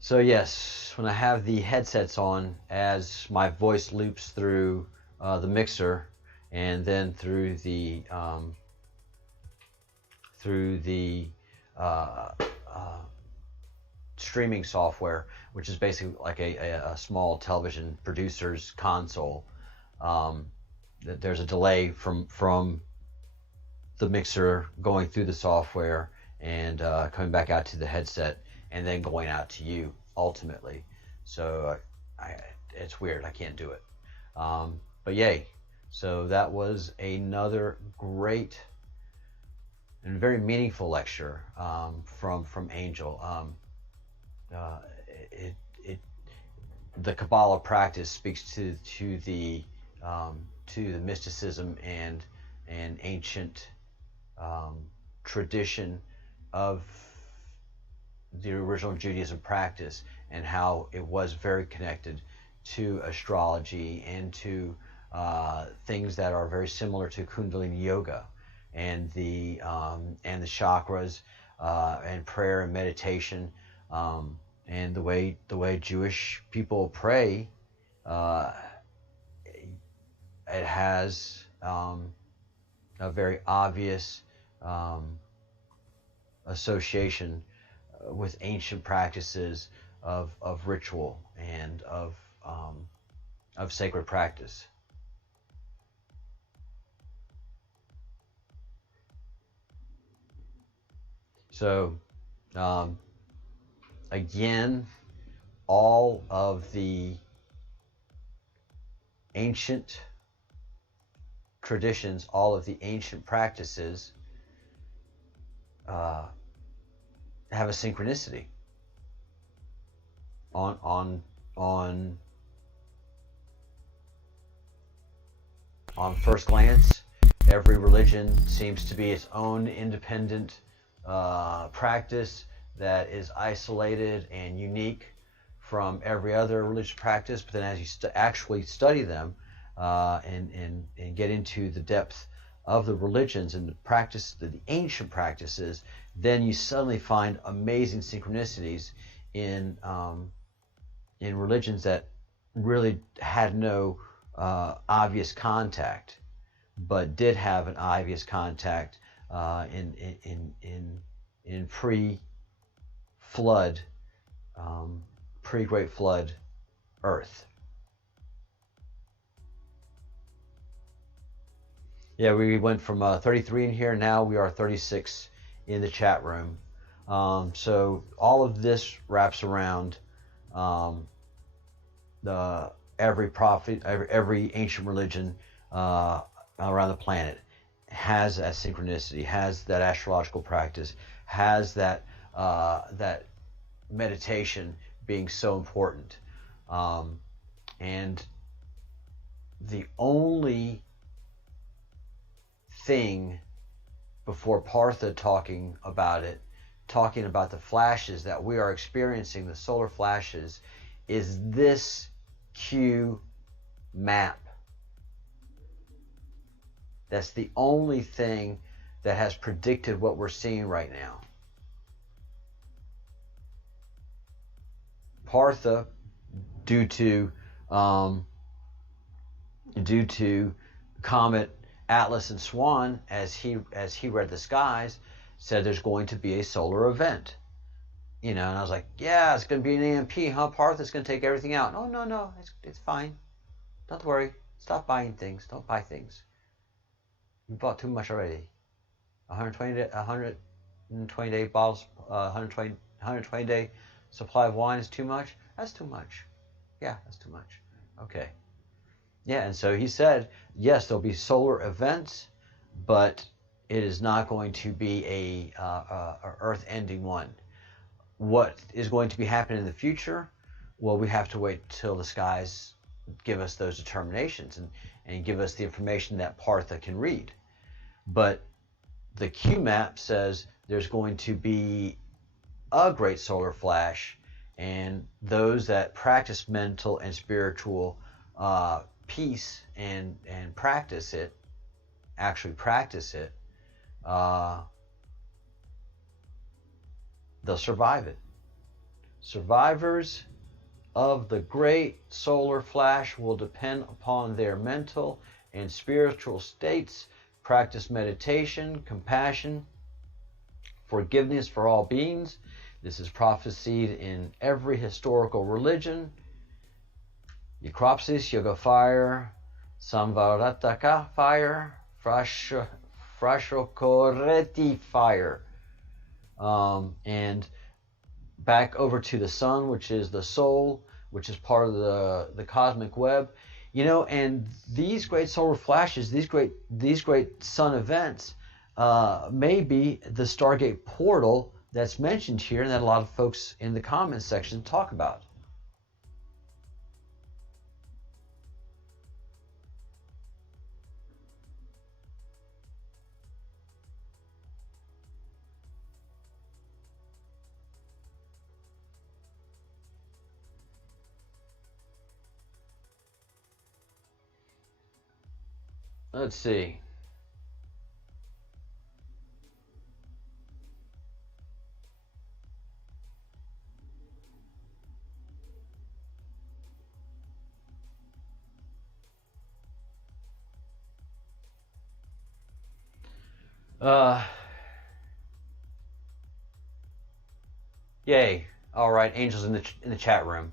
So yes, when I have the headsets on, as my voice loops through the mixer, and then through the uh, streaming software, which is basically like a small television producer's console. There's a delay from the mixer going through the software and coming back out to the headset and then going out to you ultimately. So it's weird. I can't do it. But yay. So that was another great and very meaningful lecture from Angel. It, it the Kabbalah practice speaks to the mysticism and ancient tradition of the original Judaism practice, and how it was very connected to astrology and to things that are very similar to Kundalini yoga and the chakras and prayer and meditation, and the way Jewish people pray. It has a very obvious association with ancient practices of ritual and of sacred practice. So again, all of the ancient traditions, all of the ancient practices have a synchronicity. On first glance, every religion seems to be its own independent practice that is isolated and unique from every other religious practice. But then, as you actually study them and get into the depth of the religions and the practice, the ancient practices, then you suddenly find amazing synchronicities in religions that really had no obvious contact, but did have an obvious contact in pre-flood, pre-Great Flood Earth. Yeah, we went from 33 in here. Now we are 36 in the chat room. So all of this wraps around every prophet, every ancient religion around the planet has that synchronicity, has that astrological practice, has that meditation being so important. And the only thing before Partha talking about the flashes that we are experiencing, the solar flashes, is this Q map. That's the only thing that has predicted what we're seeing right now. Partha, due to Comet, Atlas, and Swan, as he read the skies, said there's going to be a solar event. And I was like, yeah, it's going to be an EMP, huh? Partha's going to take everything out. No, it's fine. Don't worry. Stop buying things. Don't buy things. You bought too much already. 120 day bottles, 120 day supply of wine is too much? That's too much. Yeah, that's too much. Okay. Yeah, and so he said, yes, there'll be solar events, but it is not going to be a earth-ending one. What is going to be happening in the future? Well, we have to wait till the skies give us those determinations and give us the information that Partha can read. But the Q map says there's going to be a great solar flash, and those that practice mental and spiritual peace and practice it, they'll survive it. Survivors of the great solar flash will depend upon their mental and spiritual states, practice meditation, compassion, forgiveness for all beings. This is prophesied in every historical religion. Eucropsis, Yoga fire, Samvarataka fire, Frashokoreti fire. And back over to the sun, which is the soul, which is part of the cosmic web. And these great solar flashes, these great sun events, may be the Stargate portal that's mentioned here, and that a lot of folks in the comments section talk about. Let's see. Yay. All right, Angel's in the chat room.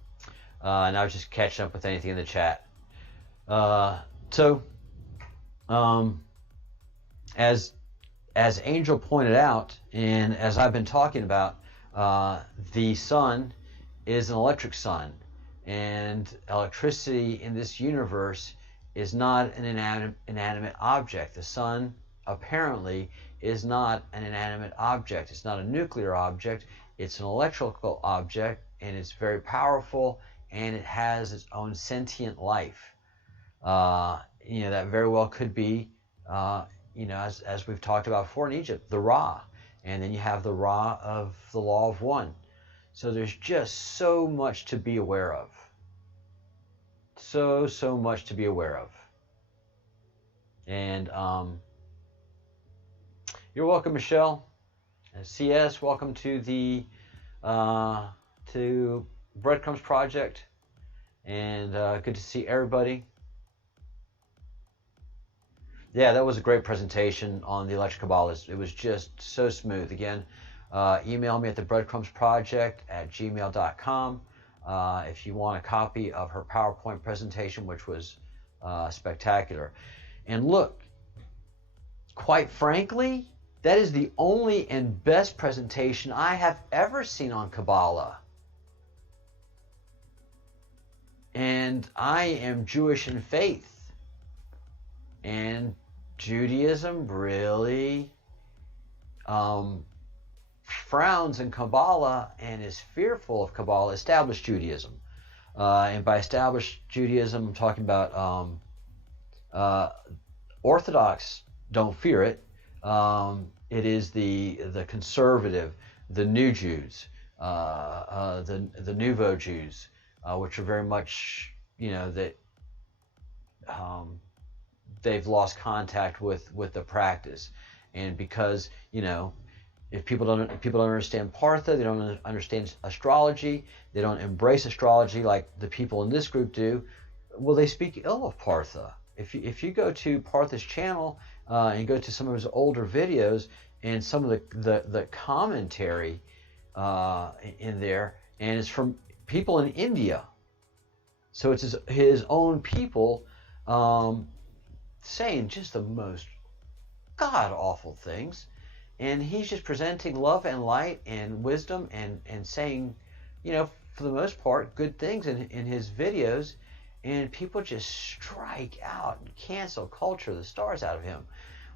And I was just catching up with anything in the chat. As Angel pointed out, and as I've been talking about, the sun is an electric sun, and electricity in this universe is not an inanimate object. The sun apparently is not an inanimate object. It's not a nuclear object. It's an electrical object, and it's very powerful, and it has its own sentient life. That very well could be, as we've talked about before in Egypt, the Ra. And then you have the Ra of the Law of One. So there's just so much to be aware of. So much to be aware of. And you're welcome, Michelle. CS, welcome to the Breadcrumbs Project. And good to see everybody. Yeah, that was a great presentation on the Electric Kabbalah. It was just so smooth. Again, email me at thebreadcrumbsproject@gmail.com if you want a copy of her PowerPoint presentation, which was spectacular. And look, quite frankly, That is the only and best presentation I have ever seen on Kabbalah. And I am Jewish in faith. And Judaism really frowns in Kabbalah and is fearful of Kabbalah, established Judaism. And by established Judaism, I'm talking about Orthodox don't fear it. It is the conservative, the new Jews, the nouveau Jews, which are very much, that they've lost contact with the practice, and because if people don't understand Partha, they don't understand astrology, they don't embrace astrology like the people in this group do. Well, they speak ill of Partha. If you go to Partha's channel and go to some of his older videos and some of the commentary in there, and it's from people in India, so it's his own people saying just the most god awful things, and he's just presenting love and light and wisdom and saying, for the most part, good things in his videos. And people just strike out and cancel culture the stars out of him.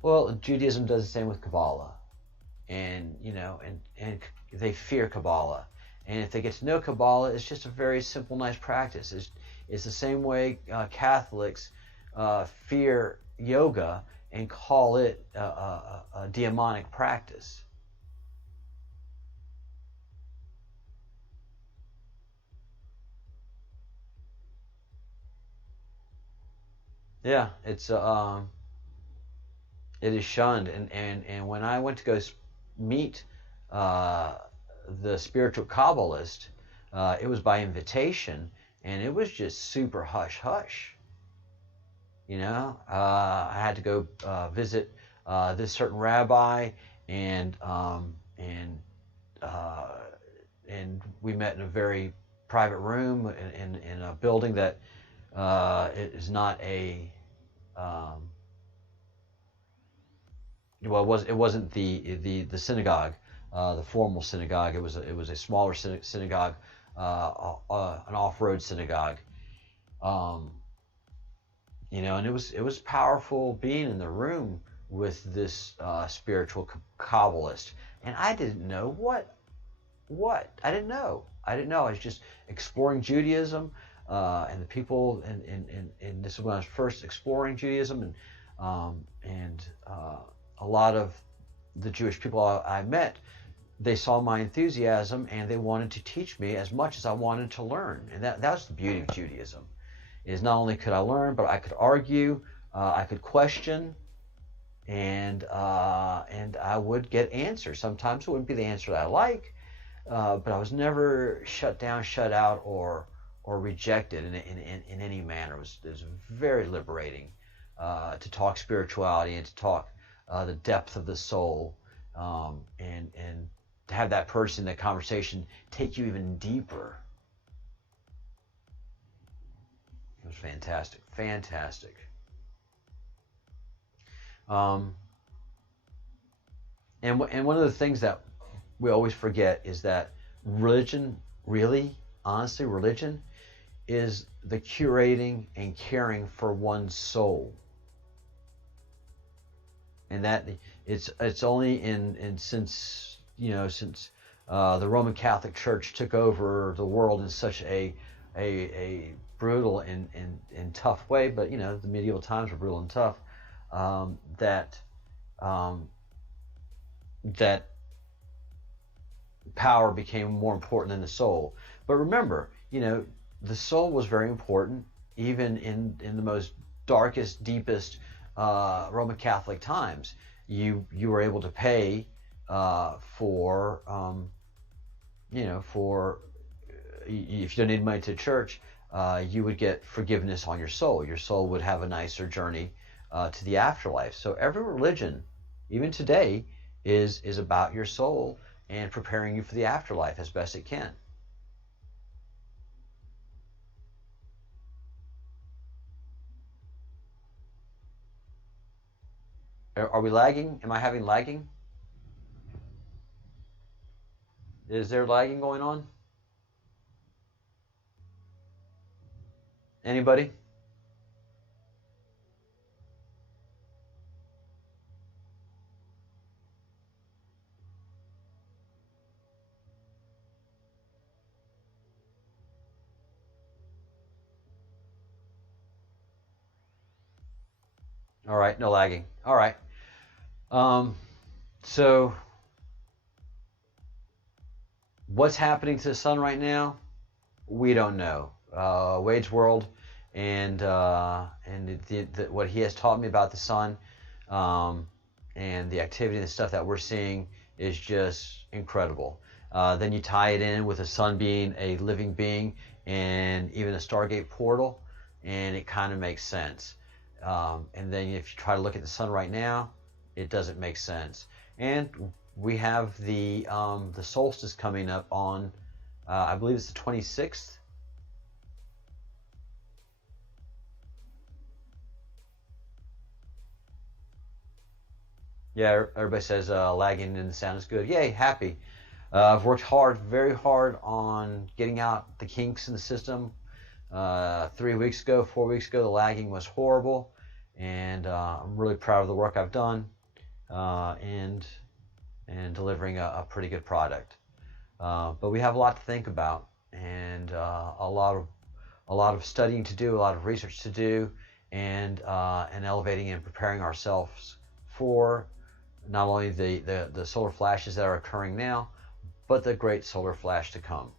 Well, Judaism does the same with Kabbalah, and and they fear Kabbalah. And if they get to know Kabbalah, it's just a very simple, nice practice. It's the same way Catholics fear yoga and call it a demonic practice. Yeah, it is shunned, and when I went to go meet the spiritual Kabbalist, it was by invitation, and it was just super hush hush. I had to go visit this certain rabbi, and we met in a very private room in a building that it is not a it wasn't the synagogue, the formal synagogue. It was a smaller synagogue, an off-road synagogue. And it was powerful being in the room with this spiritual Kabbalist, and I didn't know what I didn't know. I was just exploring Judaism, and the people, and this is when I was first exploring Judaism, and a lot of the Jewish people I met, they saw my enthusiasm and they wanted to teach me as much as I wanted to learn, and that's the beauty of Judaism. Is not only could I learn, but I could argue, I could question, and I would get answers. Sometimes it wouldn't be the answer that I like, but I was never shut down, shut out, or rejected in any manner. It was very liberating to talk spirituality and to talk the depth of the soul, and to have that person, that conversation, take you even deeper. It was fantastic. And one of the things that we always forget is that religion, really, honestly, religion is the curating and caring for one's soul. And that it's only since the Roman Catholic Church took over the world in such a brutal and tough way, but the medieval times were brutal and tough, that power became more important than the soul. But remember, the soul was very important even in the most darkest, deepest Roman Catholic times. You were able to pay for if you donated money to church, you would get forgiveness on your soul. Your soul would have a nicer journey to the afterlife. So every religion, even today, is about your soul and preparing you for the afterlife as best it can. Are we lagging? Am I having lagging? Is there lagging going on? Anybody? All right, no lagging. All right. So what's happening to the sun right now? We don't know. Wade's world and what he has taught me about the sun and the activity and the stuff that we're seeing is just incredible. Then you tie it in with the sun being a living being and even a Stargate portal, and it kind of makes sense. And then if you try to look at the sun right now, it doesn't make sense. And we have the solstice coming up on, I believe it's the 26th. Yeah, everybody says lagging and the sound is good. Yay, happy. I've worked very hard on getting out the kinks in the system. 3 weeks ago, 4 weeks ago, the lagging was horrible, and I'm really proud of the work I've done and delivering a pretty good product. But we have a lot to think about, and a lot of studying to do, a lot of research to do, and elevating and preparing ourselves for not only the solar flashes that are occurring now, but the great solar flash to come.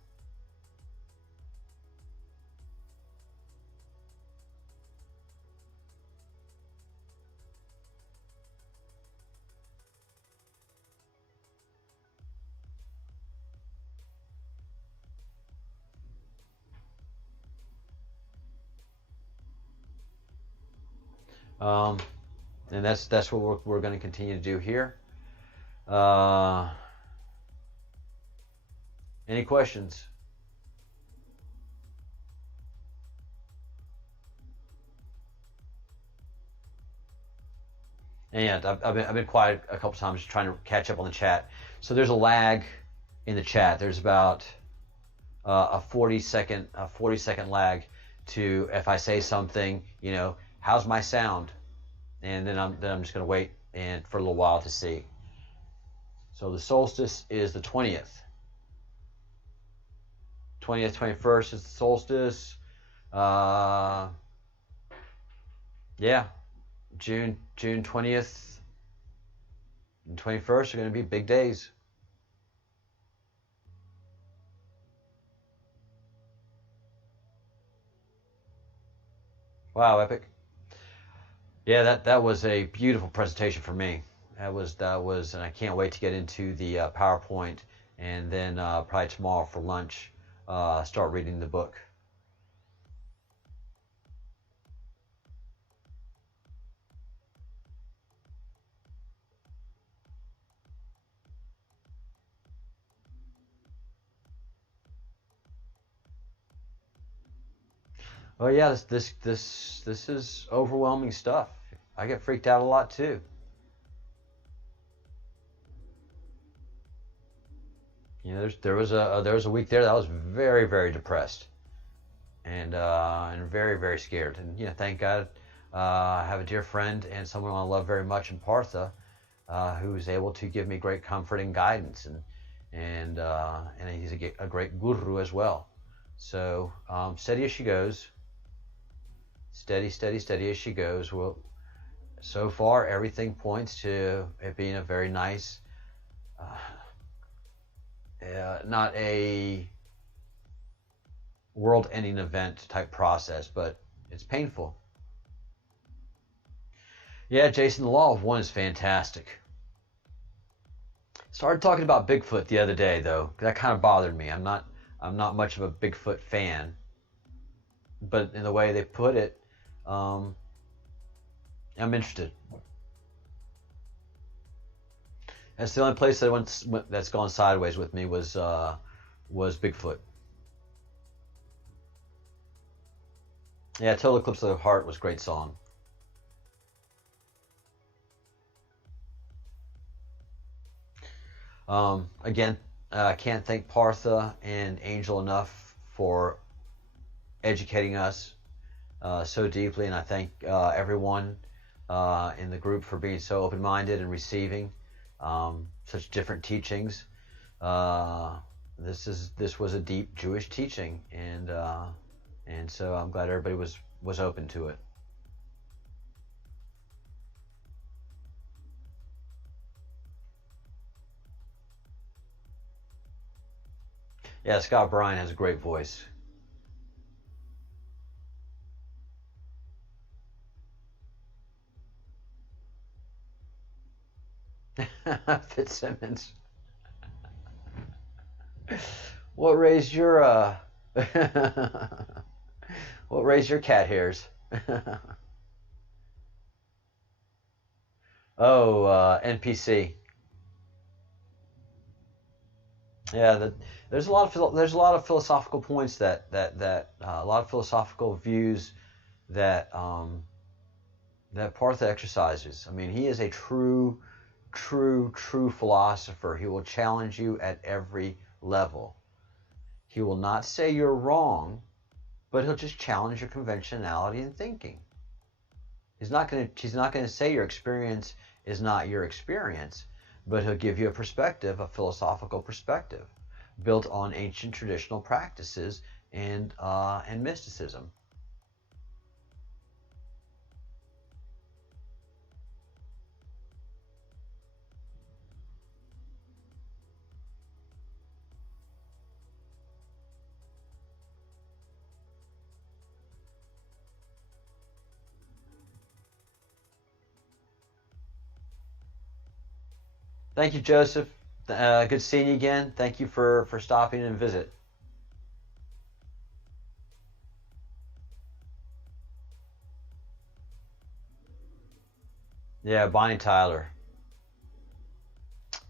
And that's what we're going to continue to do here. Any questions? And yeah, I've been quiet a couple times trying to catch up on the chat. So there's a lag in the chat. There's about a 40-second lag to if I say something, how's my sound? And then I'm just going to wait and for a little while to see. So the solstice is the 20th. 20th, 21st is the solstice. Yeah, June 20th and 21st are going to be big days. Wow, epic. Yeah, that was a beautiful presentation for me. That was, and I can't wait to get into the PowerPoint, and then probably tomorrow for lunch, start reading the book. Oh yeah, this is overwhelming stuff. I get freaked out a lot too. There was a week there that I was very, very depressed and very, very scared. And thank God I have a dear friend and someone I love very much in Partha who is able to give me great comfort and guidance, and he's a great guru as well. So steady as she goes. Steady as she goes. Well, so far everything points to it being a very nice, not a world-ending event type process, but it's painful. Yeah, Jason, the Law of One is fantastic. Started talking about Bigfoot the other day, though. That kind of bothered me. I'm not much of a Bigfoot fan, but in the way they put it, I'm interested. That's the only place that that's gone sideways with me was Bigfoot. Yeah, Total Eclipse of the Heart was a great song. Again, I can't thank Partha and Angel enough for educating us so deeply, and I thank everyone in the group for being so open-minded and receiving such different teachings. This was a deep Jewish teaching, and so I'm glad everybody was open to it. Yeah, Scott Bryan has a great voice. Fitzsimmons. What raised your what raised your cat hairs? Oh, NPC. Yeah, there's a lot of philosophical points that a lot of philosophical views that that Partha exercises. I mean, he is a true philosopher. He will challenge you at every level. He will not say you're wrong, but he'll just challenge your conventionality in thinking. He's not going to say your experience is not your experience, but he'll give you a perspective, a philosophical perspective, built on ancient traditional practices and mysticism. Thank you, Joseph. Good seeing you again. Thank you for stopping and visit. Yeah, Bonnie Tyler.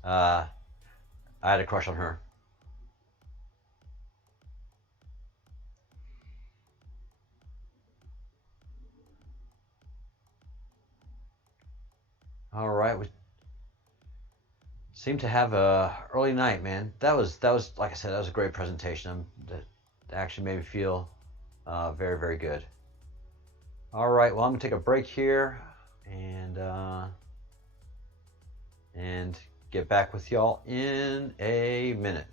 I had a crush on her. All right, we seem to have a early night, man. That was like I said, that was a great presentation. That actually made me feel very good. All right, well I'm gonna take a break here and get back with y'all in a minute.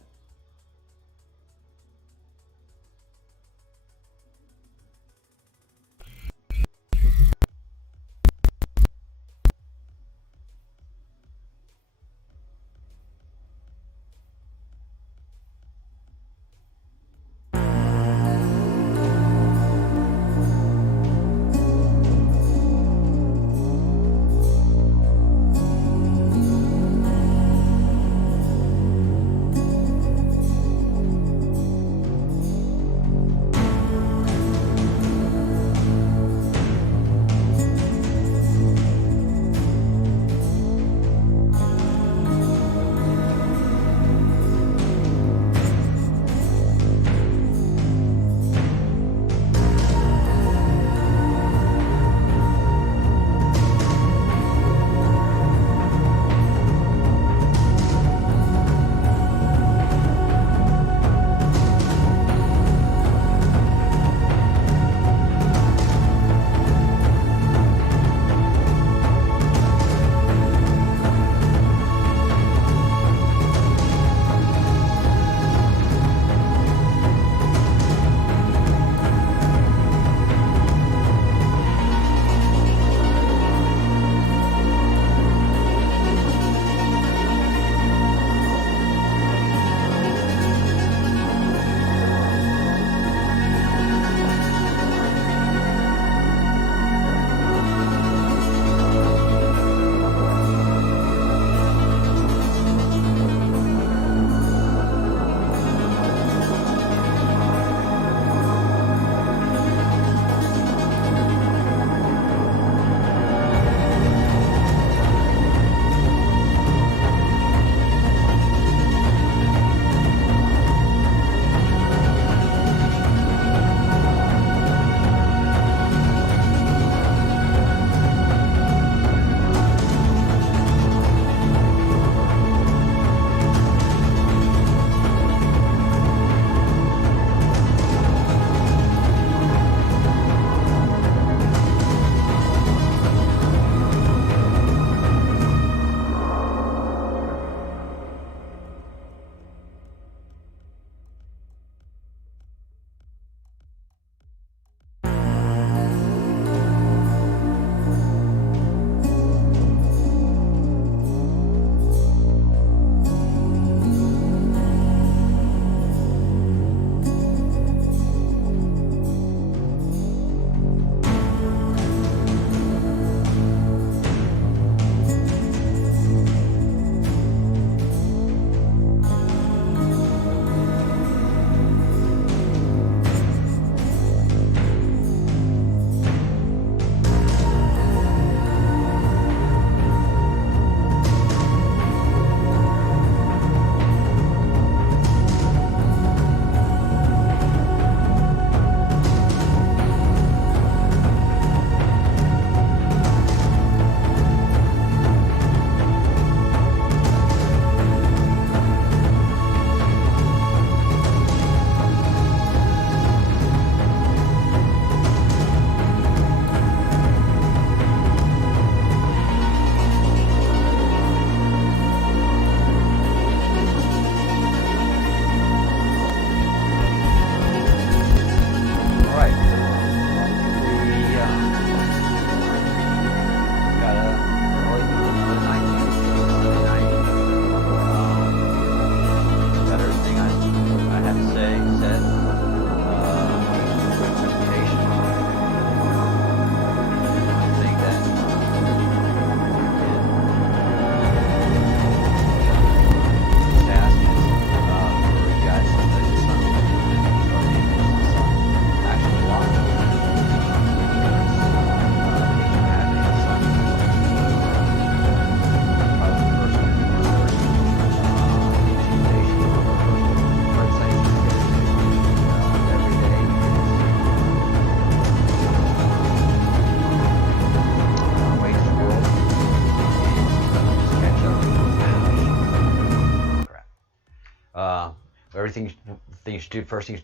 everything you should do. First thing,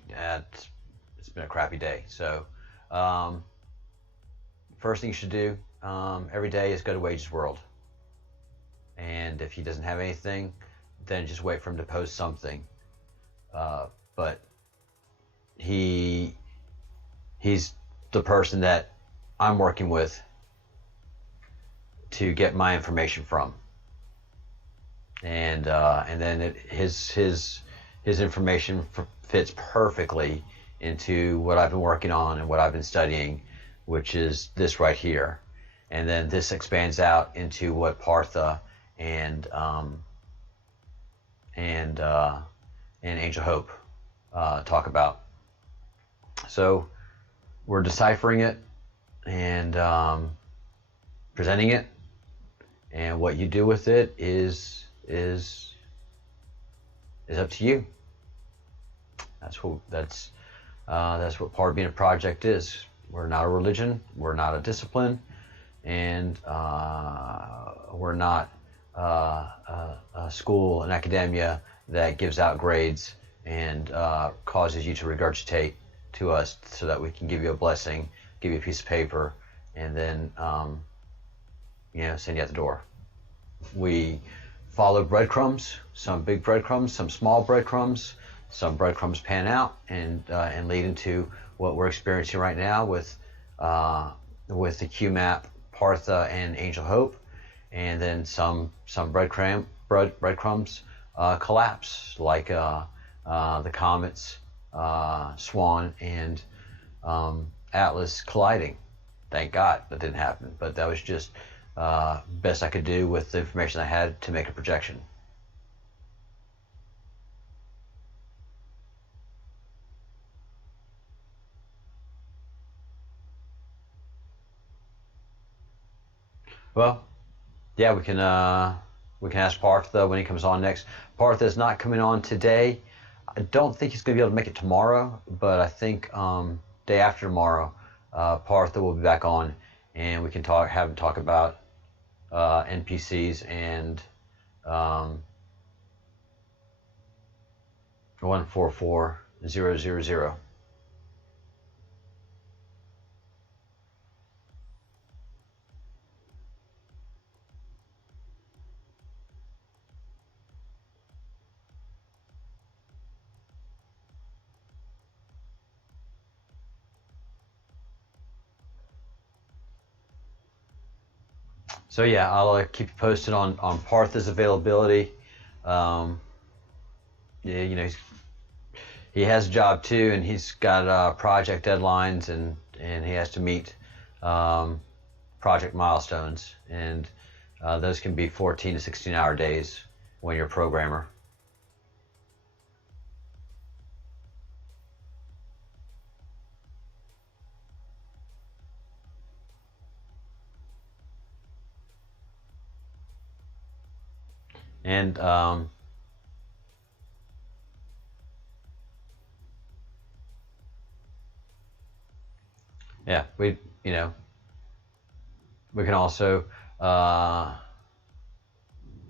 it's been a crappy day. So first thing you should do every day is go to Wage's World. And if he doesn't have anything, then just wait for him to post something. But he's the person that I'm working with to get my information from. And then his information fits perfectly into what I've been working on and what I've been studying, which is this right here. And then this expands out into what Partha and Angel Hope talk about. So we're deciphering it and presenting it, and what you do with it is up to you. That's what part of being a project is. We're not a religion, we're not a discipline, and we're not a school, an academia that gives out grades and causes you to regurgitate to us so that we can give you a blessing, give you a piece of paper, and then send you out the door. We follow breadcrumbs, some big breadcrumbs, some small breadcrumbs. Some breadcrumbs pan out and lead into what we're experiencing right now with the QMAP, Partha, and Angel Hope, and then some breadcrumbs collapse, like the comets, Swan, and Atlas colliding. Thank God that didn't happen, but that was just best I could do with the information I had to make a projection. Well, yeah, we can ask Partha when he comes on next. Partha is not coming on today. I don't think he's going to be able to make it tomorrow, but I think day after tomorrow, Partha will be back on, and we can have him talk about NPCs and 144000. So yeah, I'll keep you posted on Partha's availability. He has a job too, and he's got project deadlines, and he has to meet project milestones, and those can be 14 to 16-hour days when you're a programmer. And yeah, we can also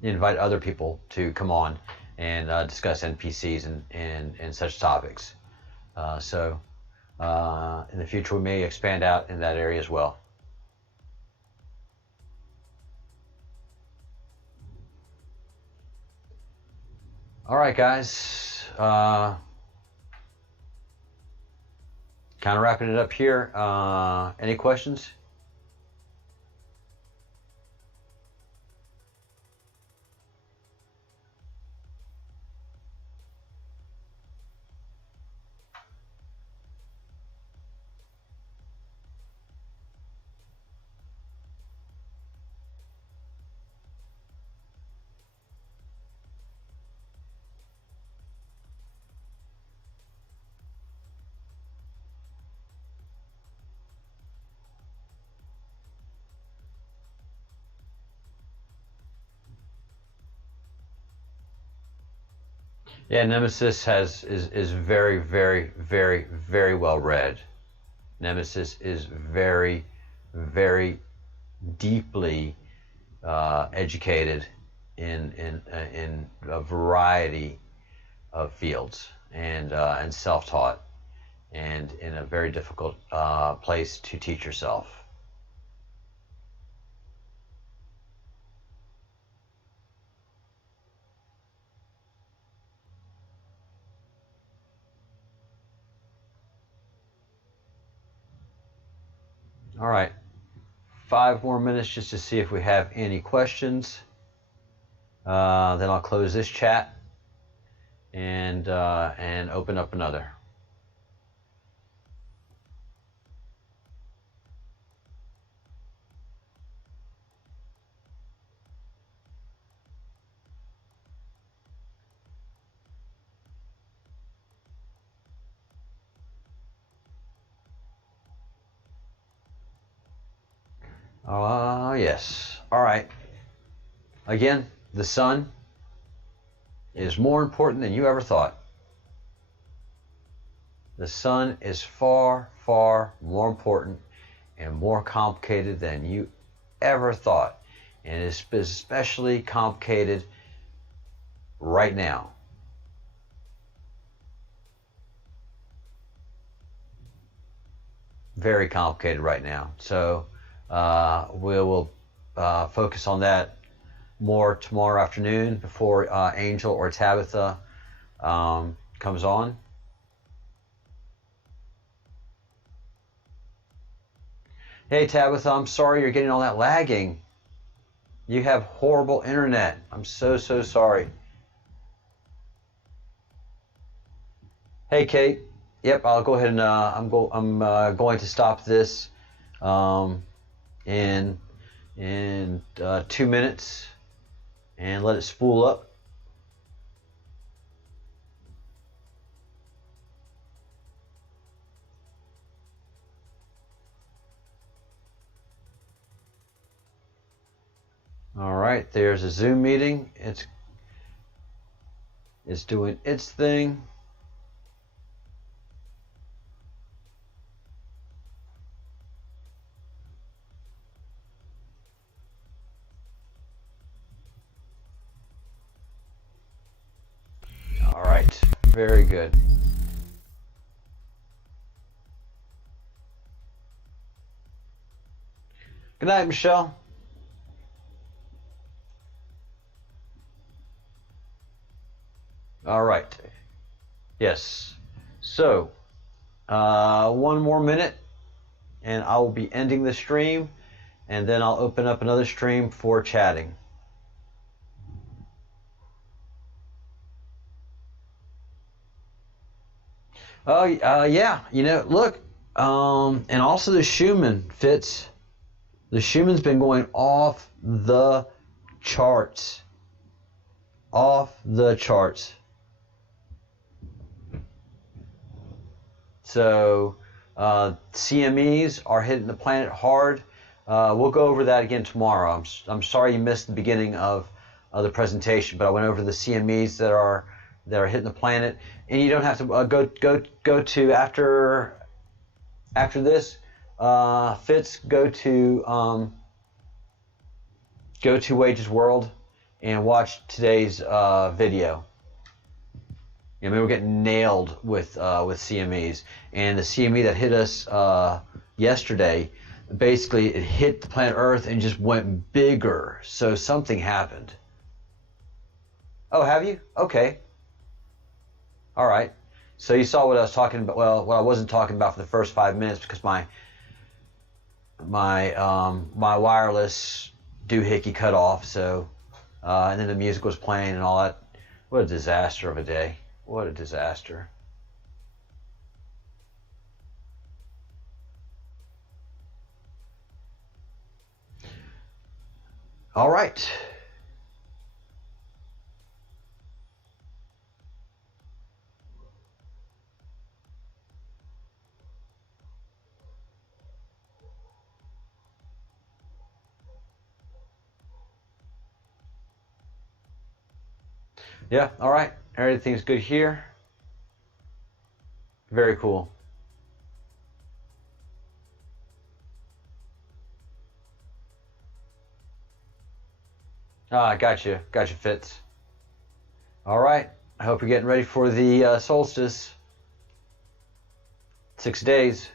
invite other people to come on and discuss NPCs and such topics. So in the future, we may expand out in that area as well. All right, guys. Kind of wrapping it up here. Any questions? Yeah, Nemesis is very, very, very, very well read. Nemesis is very, very deeply educated in a variety of fields. and self-taught, and in a very difficult place to teach yourself. All right, 5 more minutes just to see if we have any questions. Then I'll close this chat and open up another. Yes. All right. Again, the sun is more important than you ever thought. The sun is far, far more important and more complicated than you ever thought. And it's especially complicated right now. Very complicated right now. So we will focus on that more tomorrow afternoon before Angel or Tabitha comes on. Hey Tabitha, I'm sorry you're getting all that lagging. You have horrible internet. I'm so sorry. Hey Kate. Yep, I'll go ahead and I'm going to stop this in 2 minutes and let it spool up. All right, there's a Zoom meeting. It's doing its thing. All right, very good. Good night, Michelle. All right. Yes. So, 1 more minute, and I will be ending the stream, and then I'll open up another stream for chatting. Oh, yeah. You know, look, and also the Schumann fits. The Schumann's been going off the charts. Off the charts. So CMEs are hitting the planet hard. We'll go over that again tomorrow. I'm sorry you missed the beginning of the presentation, but I went over the CMEs that are hitting the planet, and you don't have to go to after this. Fitz, go to Wages World and watch today's video. I mean, we're getting nailed with CMEs, and the CME that hit us yesterday, basically it hit the planet Earth and just went bigger. So something happened. Oh, have you? Okay. All right. So you saw what I was talking about. Well, what I wasn't talking about for the first 5 minutes because my wireless doohickey cut off. So and then the music was playing and all that. What a disaster of a day. What a disaster. All right. Yeah, all right. Everything's good here. Very cool. Ah, got you, Fitz. All right. I hope you're getting ready for the solstice. 6 days.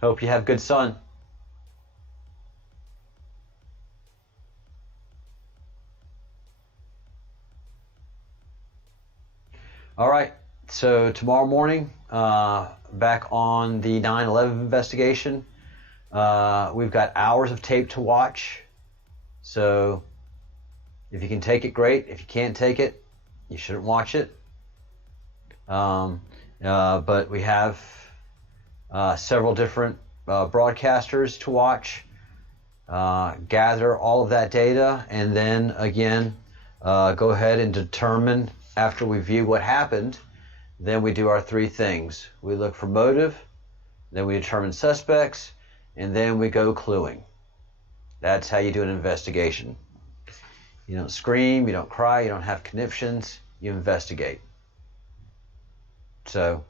Hope you have good sun. All right. So tomorrow morning, back on the 9/11 investigation. We've got hours of tape to watch. So if you can take it, great. If you can't take it, you shouldn't watch it. But we have several different broadcasters to watch. Gather all of that data, and then again, go ahead and determine, after we view what happened, then we do our three things. We look for motive, then we determine suspects, and then we go cluing. That's how you do an investigation. You don't scream, you don't cry, you don't have conniptions, you investigate. So,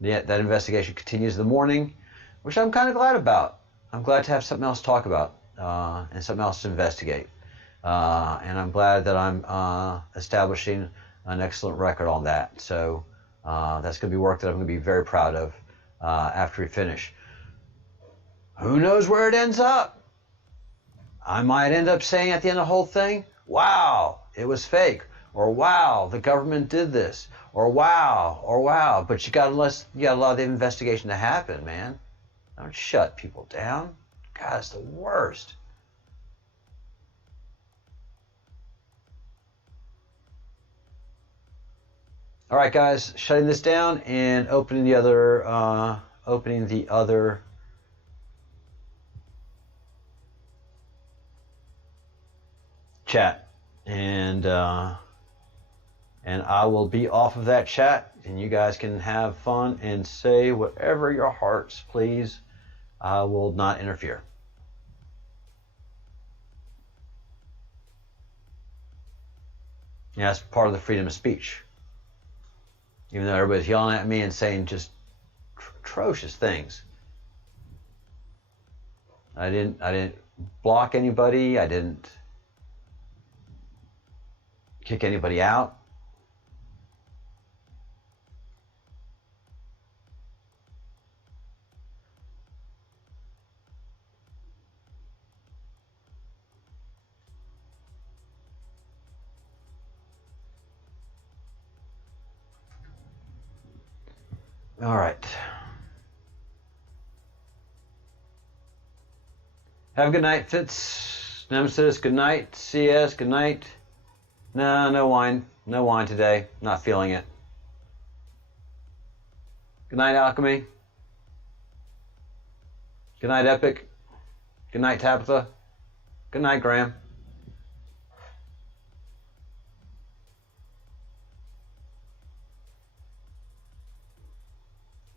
yeah, that investigation continues in the morning, which I'm kind of glad about. I'm glad to have something else to talk about and something else to investigate. And I'm glad that I'm establishing an excellent record on that. So that's going to be work that I'm going to be very proud of after we finish. Who knows where it ends up? I might end up saying at the end of the whole thing, wow, it was fake. Or wow, the government did this. Or wow. But you got to allow the investigation to happen, man. Don't shut people down. God, it's the worst. All right, guys, shutting this down and opening the other chat, and I will be off of that chat, and you guys can have fun and say whatever your hearts please. I will not interfere. Yeah, that's part of the freedom of speech. Even though everybody's yelling at me and saying just atrocious things. I didn't block anybody. I didn't kick anybody out. All right. Have a good night, Fitz. Nemesis, good night. CS, good night. No wine. No wine today. Not feeling it. Good night, Alchemy. Good night, Epic. Good night, Tabitha. Good night, Graham.